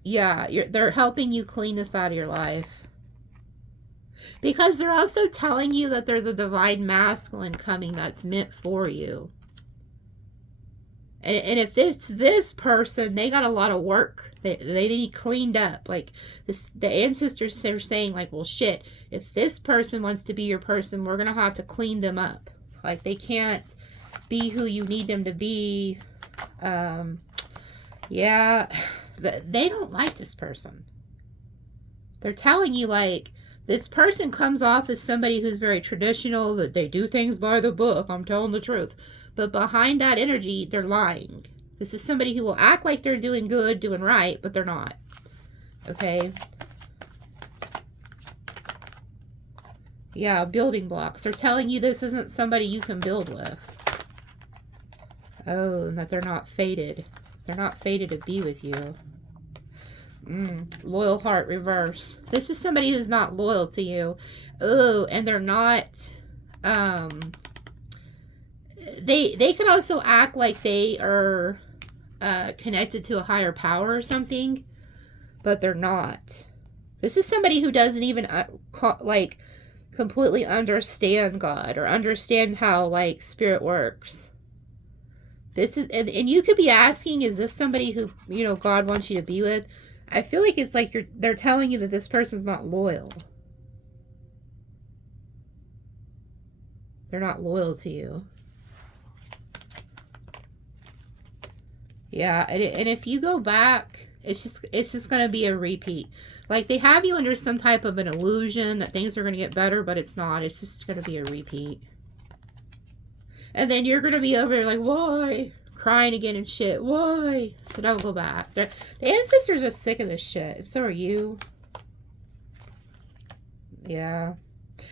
Yeah, they're helping you clean this out of your life. Because they're also telling you that there's a divine masculine coming that's meant for you. And if it's this person, they got a lot of work. They need cleaned up. Like this, the ancestors are saying, like, well, shit, if this person wants to be your person, we're going to have to clean them up. Like, they can't be who you need them to be. Yeah, they don't like this person. They're telling you, like, this person comes off as somebody who's very traditional, that they do things by the book. I'm telling the truth. But behind that energy, they're lying. This is somebody who will act like they're doing good, doing right, but they're not. Okay? Yeah, building blocks. They're telling you this isn't somebody you can build with. Oh, and that they're not fated. They're not fated to be with you. Loyal heart reverse. This is somebody who's not loyal to you. Oh, and they're not... They can also act like they are connected to a higher power or something, but they're not. This is somebody who doesn't even like completely understand God or understand how like spirit works. This is and you could be asking, is this somebody who, you know, God wants you to be with? I feel like it's like they're telling you that this person's not loyal. They're not loyal to you. Yeah, and if you go back, it's just going to be a repeat. Like, they have you under some type of an illusion that things are going to get better, but it's not. It's just going to be a repeat. And then you're going to be over there like, why? Crying again and shit. Why? So don't go back. The ancestors are sick of this shit. And so are you. Yeah.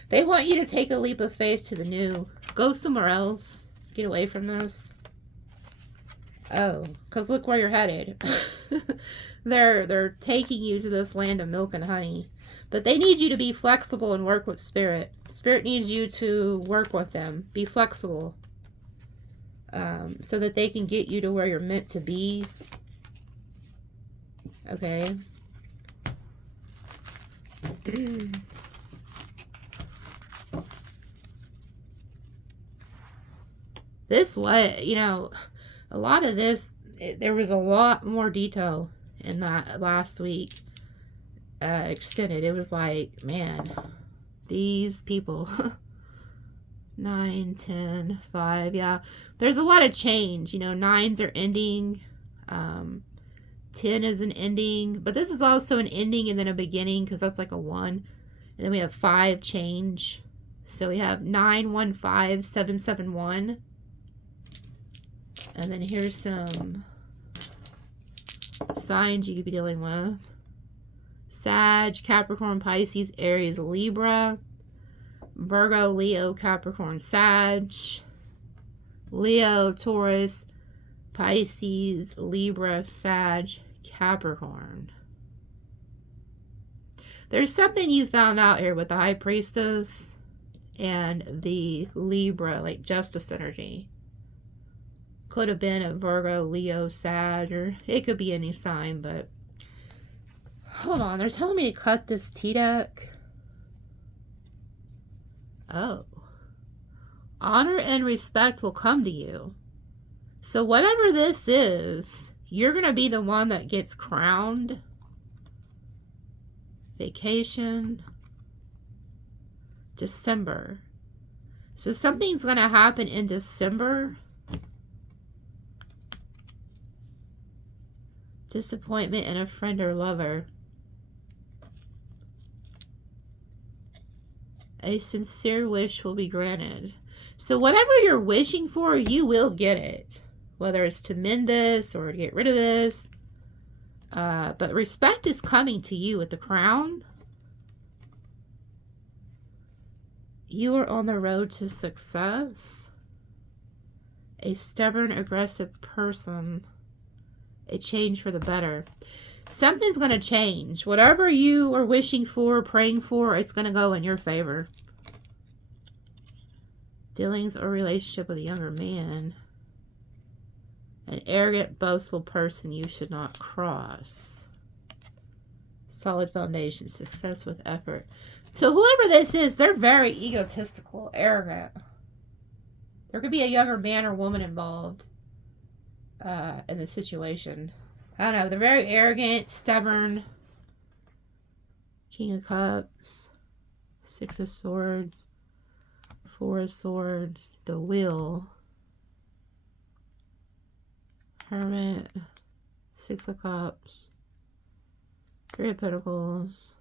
They want you to take a leap of faith to the new. Go somewhere else. Get away from this. Oh, because look where you're headed. They're taking you to this land of milk and honey. But they need you to be flexible and work with Spirit. Spirit needs you to work with them. Be flexible. So that they can get you to where you're meant to be. Okay. This what, you know, a lot of this, there was a lot more detail in that last week. Extended. It was like, man, these people. 9, 10, 5, yeah. There's a lot of change. You know, 9s are ending. 10 is an ending. But this is also an ending and then a beginning because that's like a 1. And then we have 5 change. So we have 9, 1, 5, 7, 7, 1. And then here's some signs you could be dealing with. Sag, Capricorn, Pisces, Aries, Libra. Virgo, Leo, Capricorn, Sag. Leo, Taurus, Pisces, Libra, Sag, Capricorn. There's something you found out here with the High Priestess and the Libra, like Justice energy. Could have been a Virgo, Leo, Sag, or it could be any sign, but hold on. They're telling me to cut this T-deck. Oh. Honor and respect will come to you. So whatever this is, you're going to be the one that gets crowned. Vacation. December. So something's going to happen in December. Disappointment in a friend or lover. A sincere wish will be granted. So whatever you're wishing for, you will get it. Whether it's to mend this or to get rid of this. But respect is coming to you with the crown. You are on the road to success. A stubborn, aggressive person. A change for the better. Something's going to change. Whatever you are wishing for, praying for, it's going to go in your favor. Dealings or relationship with a younger man. An arrogant, boastful person you should not cross. Solid foundation. Success with effort. So whoever this is, they're very egotistical, arrogant. There could be a younger man or woman involved in the situation. I don't know. They're very arrogant, stubborn. King of Cups. 6 of Swords. 4 of Swords. The Wheel. Hermit. 6 of Cups. 3 of Pentacles.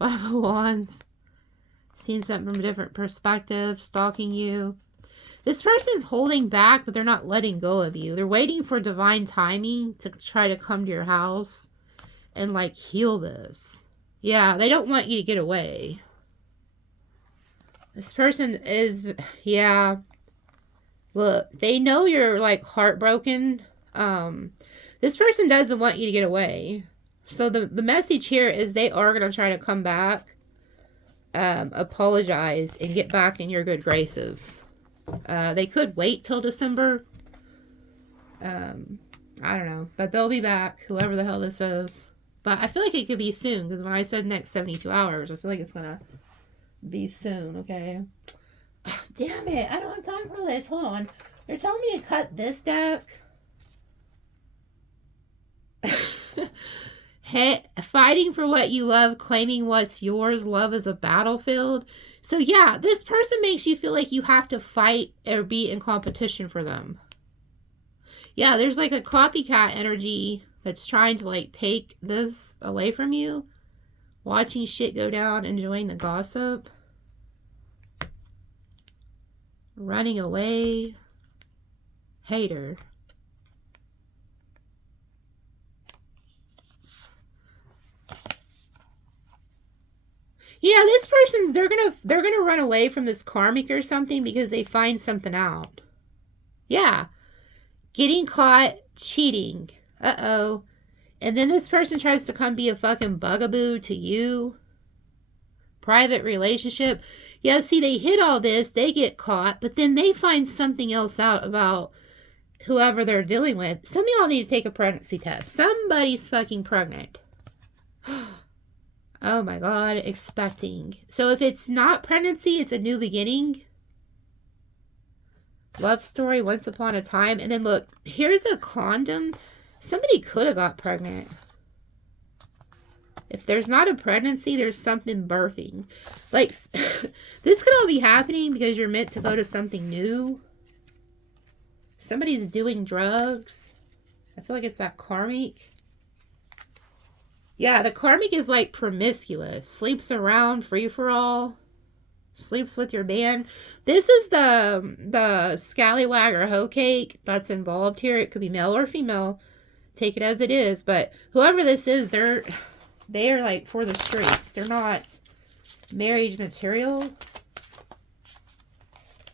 5 of Wands. Seeing something from a different perspective. Stalking you. This person's holding back, but they're not letting go of you. They're waiting for divine timing to try to come to your house and, like, heal this. Yeah, they don't want you to get away. This person is, yeah. Look, they know you're, like, heartbroken. This person doesn't want you to get away. So the message here is they are going to try to come back, apologize, and get back in your good graces. They could wait till December. I don't know. But they'll be back, whoever the hell this is. But I feel like it could be soon, because when I said next 72 hours, I feel like it's going to be soon, okay? Oh, damn it. I don't have time for this. Hold on. They're telling me to cut this deck. Hey, fighting for what you love, claiming what's yours, love is a battlefield. So yeah, this person makes you feel like you have to fight or be in competition for them. Yeah, there's like a copycat energy that's trying to like take this away from you. Watching shit go down, enjoying the gossip. running away, hater. Yeah, this person, they're gonna run away from this karmic or something because they find something out. Yeah. Getting caught cheating. Uh-oh. And then this person tries to come be a fucking bugaboo to you. Private relationship. Yeah, see, they hit all this, they get caught, but then they find something else out about whoever they're dealing with. Some of y'all need to take a pregnancy test. Somebody's fucking pregnant. Oh my God, expecting. So if it's not pregnancy, it's a new beginning. Love story, once upon a time. And then look, here's a condom. Somebody could have got pregnant. If there's not a pregnancy, there's something birthing. Like, this could all be happening because you're meant to go to something new. Somebody's doing drugs. I feel like it's that karmic. Yeah, the karmic is like promiscuous. Sleeps around, free for all. Sleeps with your man. This is the scallywag or hoe cake that's involved here. It could be male or female. Take it as it is. But whoever this is, they are like for the streets. They're not marriage material.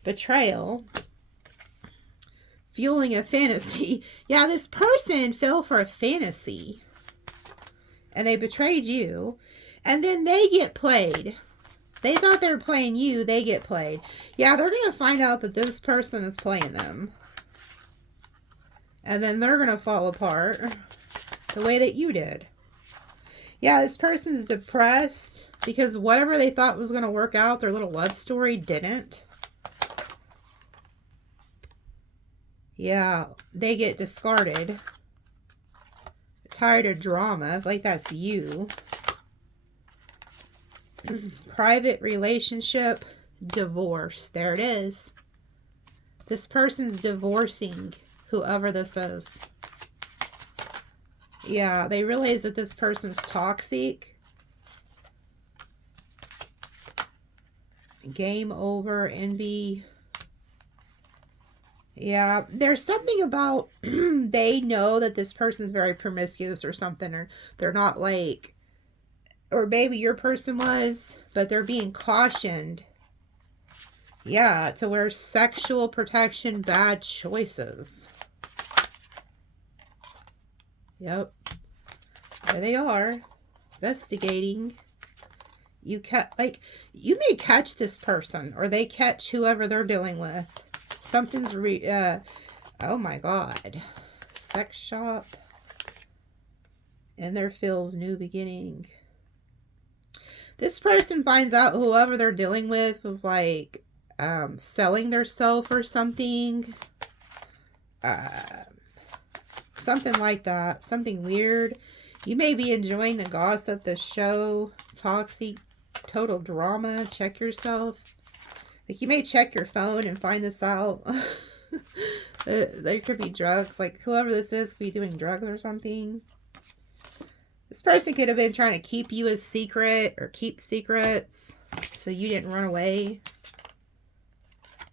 Betrayal. Fueling a fantasy. Yeah, this person fell for a fantasy. And they betrayed you. And then they get played. They thought they were playing you. They get played. Yeah, they're going to find out that this person is playing them. And then they're going to fall apart the way that you did. Yeah, this person's depressed because whatever they thought was going to work out, their little love story didn't. Yeah, they get discarded. Tired of drama. I feel like that's you. Private relationship. Divorce. There it is. This person's divorcing whoever this is. Yeah, they realize that this person's toxic. Game over. Envy. Yeah, there's something about they know that this person's very promiscuous or something, or they're not like, or maybe your person was, but they're being cautioned. Yeah, to wear sexual protection, bad choices. Yep. There they are. Investigating. You may catch this person, or they catch whoever they're dealing with. Something's oh my God. Sex shop. In their field, new beginning. This person finds out whoever they're dealing with was like selling their self or something. Something like that. Something weird. You may be enjoying the gossip, the show, toxic, total drama. Check yourself. Like, you may check your phone and find this out. There could be drugs. Like, whoever this is could be doing drugs or something. This person could have been trying to keep you a secret or keep secrets so you didn't run away.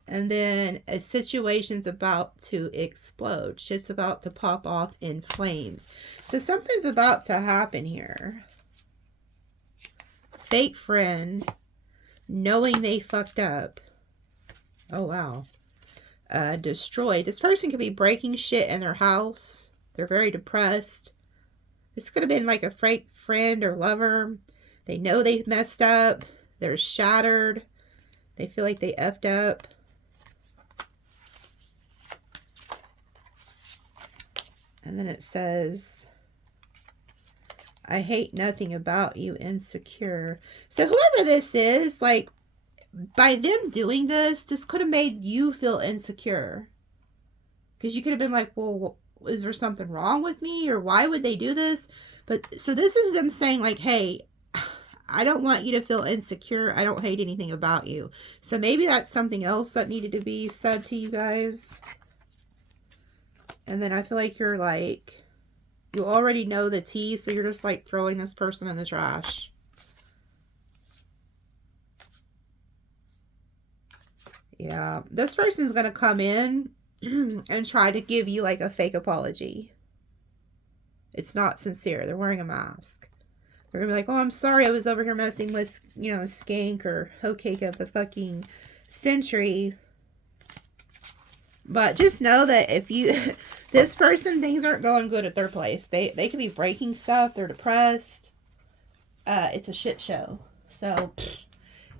And then a situation's about to explode. Shit's about to pop off in flames. So something's about to happen here. Fake friend. Knowing they fucked up. Oh, wow. Destroyed. This person could be breaking shit in their house. They're very depressed. This could have been like a fake friend or lover. They know they messed up. They're shattered. They feel like they effed up. And then it says, I hate nothing about you, insecure. So whoever this is, like, by them doing this, this could have made you feel insecure. Because you could have been like, well, is there something wrong with me? Or why would they do this? But so this is them saying like, hey, I don't want you to feel insecure. I don't hate anything about you. So maybe that's something else that needed to be said to you guys. And then I feel like you're like, you already know the tea, so you're just like throwing this person in the trash. Yeah. This person's going to come in and try to give you like a fake apology. It's not sincere. They're wearing a mask. They're going to be like, oh, I'm sorry I was over here messing with, you know, Skank or Hokake of the fucking century. But just know that if you, this person, things aren't going good at their place. They could be breaking stuff. They're depressed. It's a shit show. So,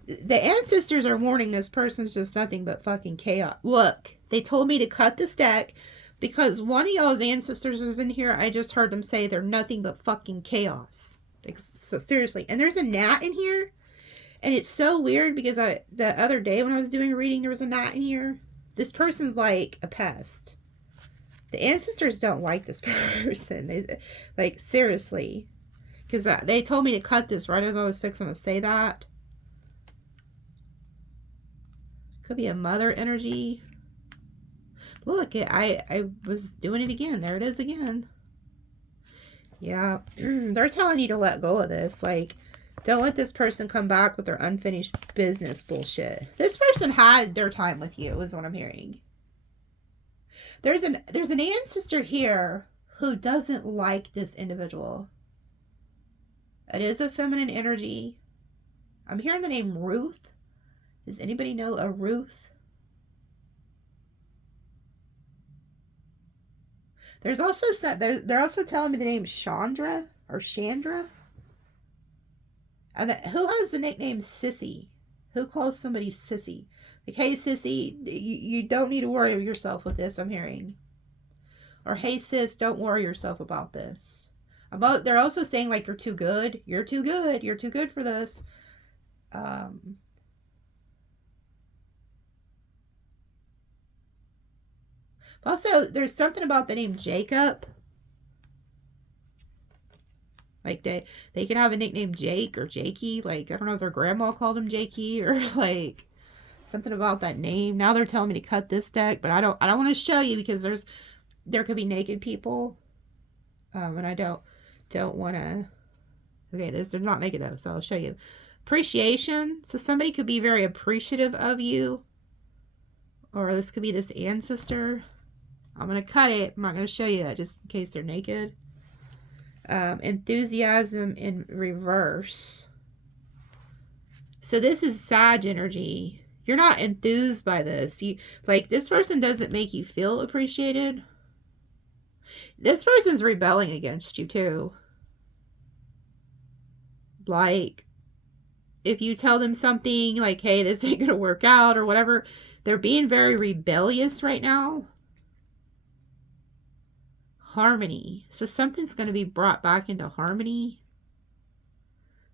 the ancestors are warning this person's just nothing but fucking chaos. Look, they told me to cut this deck because one of y'all's ancestors is in here. I just heard them say they're nothing but fucking chaos. So seriously. And there's a gnat in here. And it's so weird because the other day when I was doing a reading, there was a gnat in here. This person's like a pest. The ancestors don't like this person. They, like, seriously. Because they told me to cut this right as I was fixing to say that. Could be a mother energy. Look, I was doing it again. There it is again. Yeah. They're telling you to let go of this. Like, don't let this person come back with their unfinished business bullshit. This person had their time with you, is what I'm hearing. There's an ancestor here who doesn't like this individual. It is a feminine energy. I'm hearing the name Ruth. Does anybody know a Ruth? There's also they're also telling me the name Chandra or Chandra. And who has the nickname Sissy? Who calls somebody Sissy? Like, hey Sissy, you don't need to worry yourself with this, I'm hearing. Or hey sis, don't worry yourself about this. They're also saying like you're too good. You're too good. You're too good for this. Also, there's something about the name Jacob. Like they can have a nickname Jake or Jakey. Like, I don't know if their grandma called him Jakey or like something about that name. Now they're telling me to cut this deck, but I don't want to show you because there could be naked people. And I don't want to. Okay, they're not naked though, so I'll show you. Appreciation. So somebody could be very appreciative of you. Or this could be this ancestor. I'm going to cut it. I'm not going to show you that just in case they're naked. Enthusiasm in reverse. So this is Sag energy. You're not enthused by this. Like, this person doesn't make you feel appreciated. This person's rebelling against you too. Like, if you tell them something like, hey, this ain't gonna work out or whatever, they're being very rebellious right now. Harmony. So something's going to be brought back into harmony.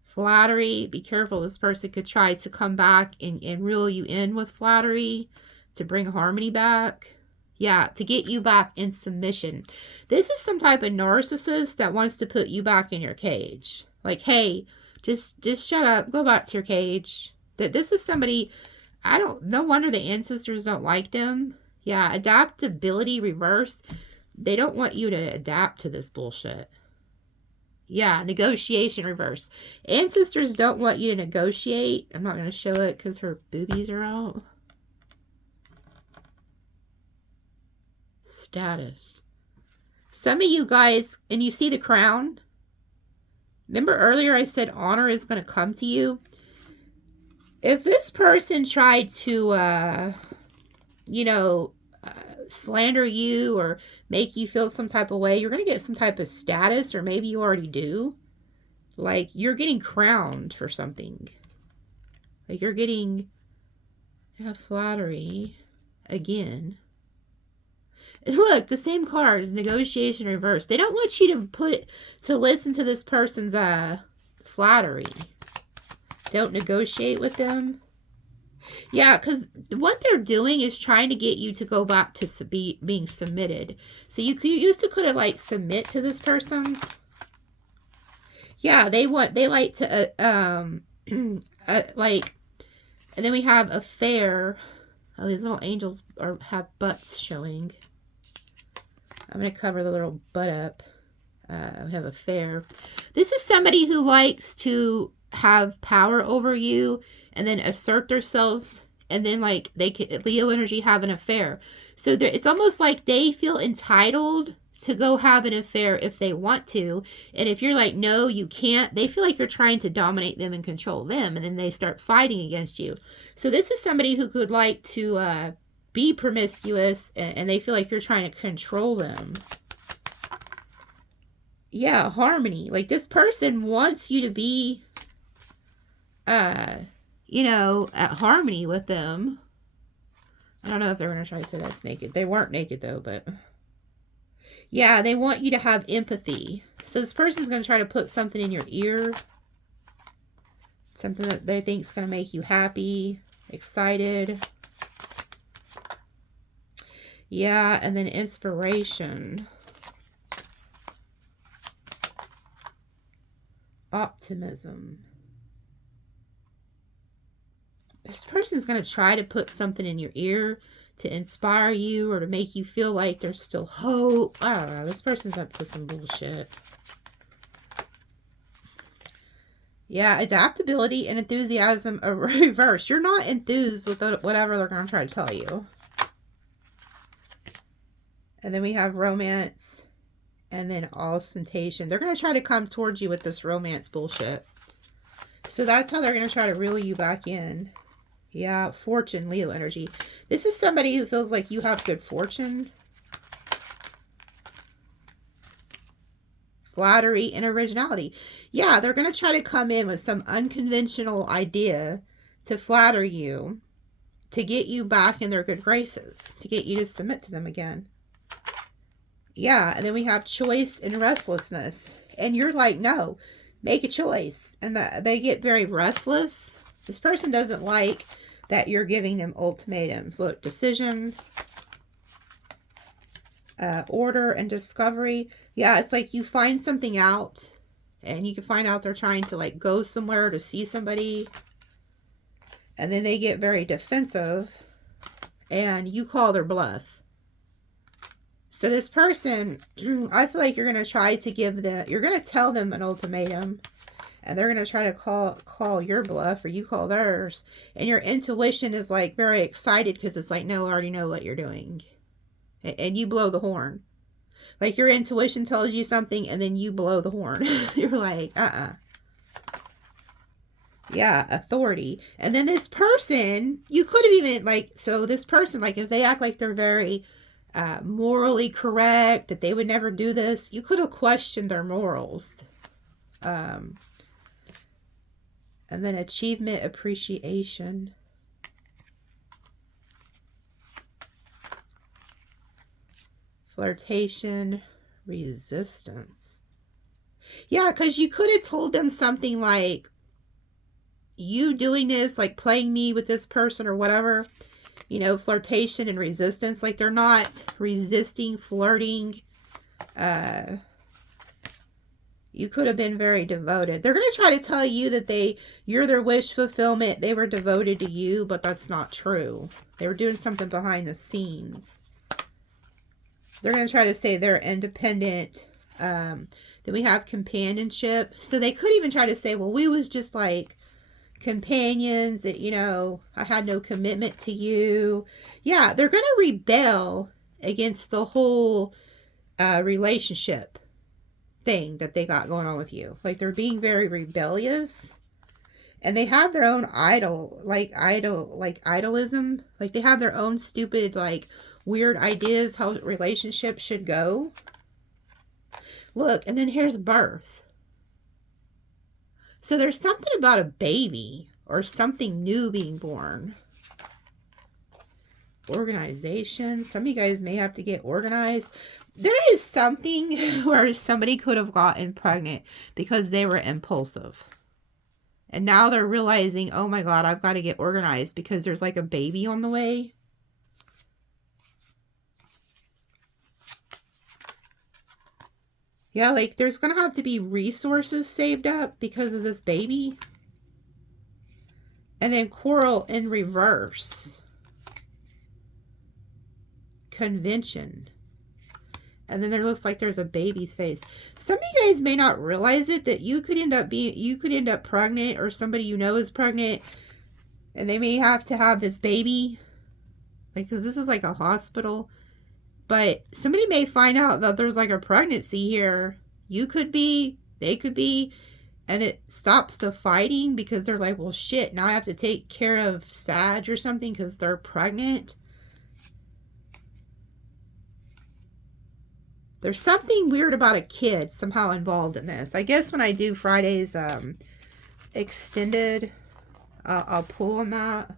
Flattery. Be careful. This person could try to come back and reel you in with flattery to bring harmony back. Yeah, to get you back in submission. This is some type of narcissist that wants to put you back in your cage. Like, hey, just shut up. Go back to your cage. This is somebody, no wonder the ancestors don't like them. Yeah, adaptability reverse. They don't want you to adapt to this bullshit. Yeah, negotiation reverse. Ancestors don't want you to negotiate. I'm not going to show it because her boobies are out. Status. Some of you guys, and you see the crown? Remember earlier I said honor is going to come to you? If this person tried to, slander you or make you feel some type of way, you're going to get some type of status, or maybe you already do. Like, you're getting crowned for something. Like, you're getting flattery again. And look, the same card is negotiation reverse. They don't want you to listen to this person's flattery. Don't negotiate with them. Yeah, because what they're doing is trying to get you to go back to being submitted. So you used to could have like submit to this person. Yeah, they like to like, and then we have affair. Oh, these little angels have butts showing. I'm gonna cover the little butt up. We have affair. This is somebody who likes to have power over you and then assert themselves and then like they could, Leo energy, have an affair. So it's almost like they feel entitled to go have an affair if they want to. And if you're like, no, you can't, they feel like you're trying to dominate them and control them. And then they start fighting against you. So this is somebody who could like to be promiscuous, and they feel like you're trying to control them. Yeah, harmony. Like this person wants you to be, you know, at harmony with them. I don't know if they're going to try to say that's naked. They weren't naked though, but yeah, they want you to have empathy. So this person's going to try to put something in your ear. Something that they think is going to make you happy, excited. Yeah, and then inspiration. Optimism. This person's going to try to put something in your ear to inspire you or to make you feel like there's still hope. I don't know. This person's up to some bullshit. Yeah, adaptability and enthusiasm are reversed. You're not enthused with whatever they're going to try to tell you. And then we have romance and then ostentation. They're going to try to come towards you with this romance bullshit. So that's how they're going to try to reel you back in. Yeah, fortune, Leo energy. This is somebody who feels like you have good fortune. Flattery and originality. Yeah, they're going to try to come in with some unconventional idea to flatter you, to get you back in their good graces, to get you to submit to them again. Yeah, and then we have choice and restlessness. And you're like, no, make a choice. And they get very restless. This person doesn't like that you're giving them ultimatums. Look, decision, order, and discovery. Yeah, it's like you find something out, and you can find out they're trying to like go somewhere to see somebody. And then they get very defensive, and you call their bluff. So this person, I feel like you're going to try to give them, you're going to tell them an ultimatum. And they're going to try to call your bluff, or you call theirs. And your intuition is like very excited because it's like, no, I already know what you're doing. And you blow the horn. Like your intuition tells you something and then you blow the horn. You're like, Yeah, authority. And then this person, you could have even like, so this person, like if they act like they're very morally correct, that they would never do this, you could have questioned their morals. And then achievement, appreciation. Flirtation, resistance. Yeah, because you could have told them something like, you doing this, like playing me with this person or whatever, you know, flirtation and resistance. Like they're not resisting, flirting. You could have been very devoted. They're going to try to tell you that you're their wish fulfillment. They were devoted to you, but that's not true. They were doing something behind the scenes. They're going to try to say they're independent. Then we have companionship. So they could even try to say, well, we was just like companions that, you know, I had no commitment to you. Yeah, they're going to rebel against the whole relationship thing that they got going on with you. Like they're being very rebellious, and they have their own idolism. Like they have their own stupid, like weird ideas how relationships should go. Look, and then here's birth. So there's something about a baby or something new being born. Organization. Some of you guys may have to get organized. There is something where somebody could have gotten pregnant because they were impulsive. And now they're realizing, oh my God, I've got to get organized because there's like a baby on the way. Yeah, like there's going to have to be resources saved up because of this baby. And then quarrel in reverse. Convention. And then there looks like there's a baby's face. Some of you guys may not realize it, that you could end up pregnant, or somebody you know is pregnant. And they may have to have this baby. Like, because this is like a hospital. But somebody may find out that there's like a pregnancy here. You could be, they could be. And it stops the fighting because they're like, well, shit, now I have to take care of Sag or something because they're pregnant. There's something weird about a kid somehow involved in this. I guess when I do Friday's extended, I'll pull on that.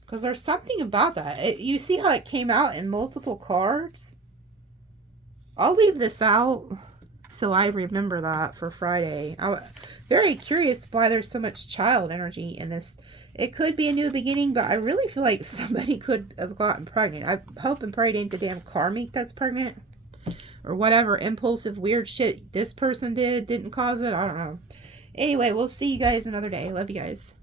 Because there's something about that. You see how it came out in multiple cards? I'll leave this out so I remember that for Friday. I'm very curious why there's so much child energy in this. It could be a new beginning, but I really feel like somebody could have gotten pregnant. I hope and pray it ain't the damn karmic that's pregnant. Or whatever impulsive weird shit this person didn't cause it. I don't know. Anyway, we'll see you guys another day. Love you guys.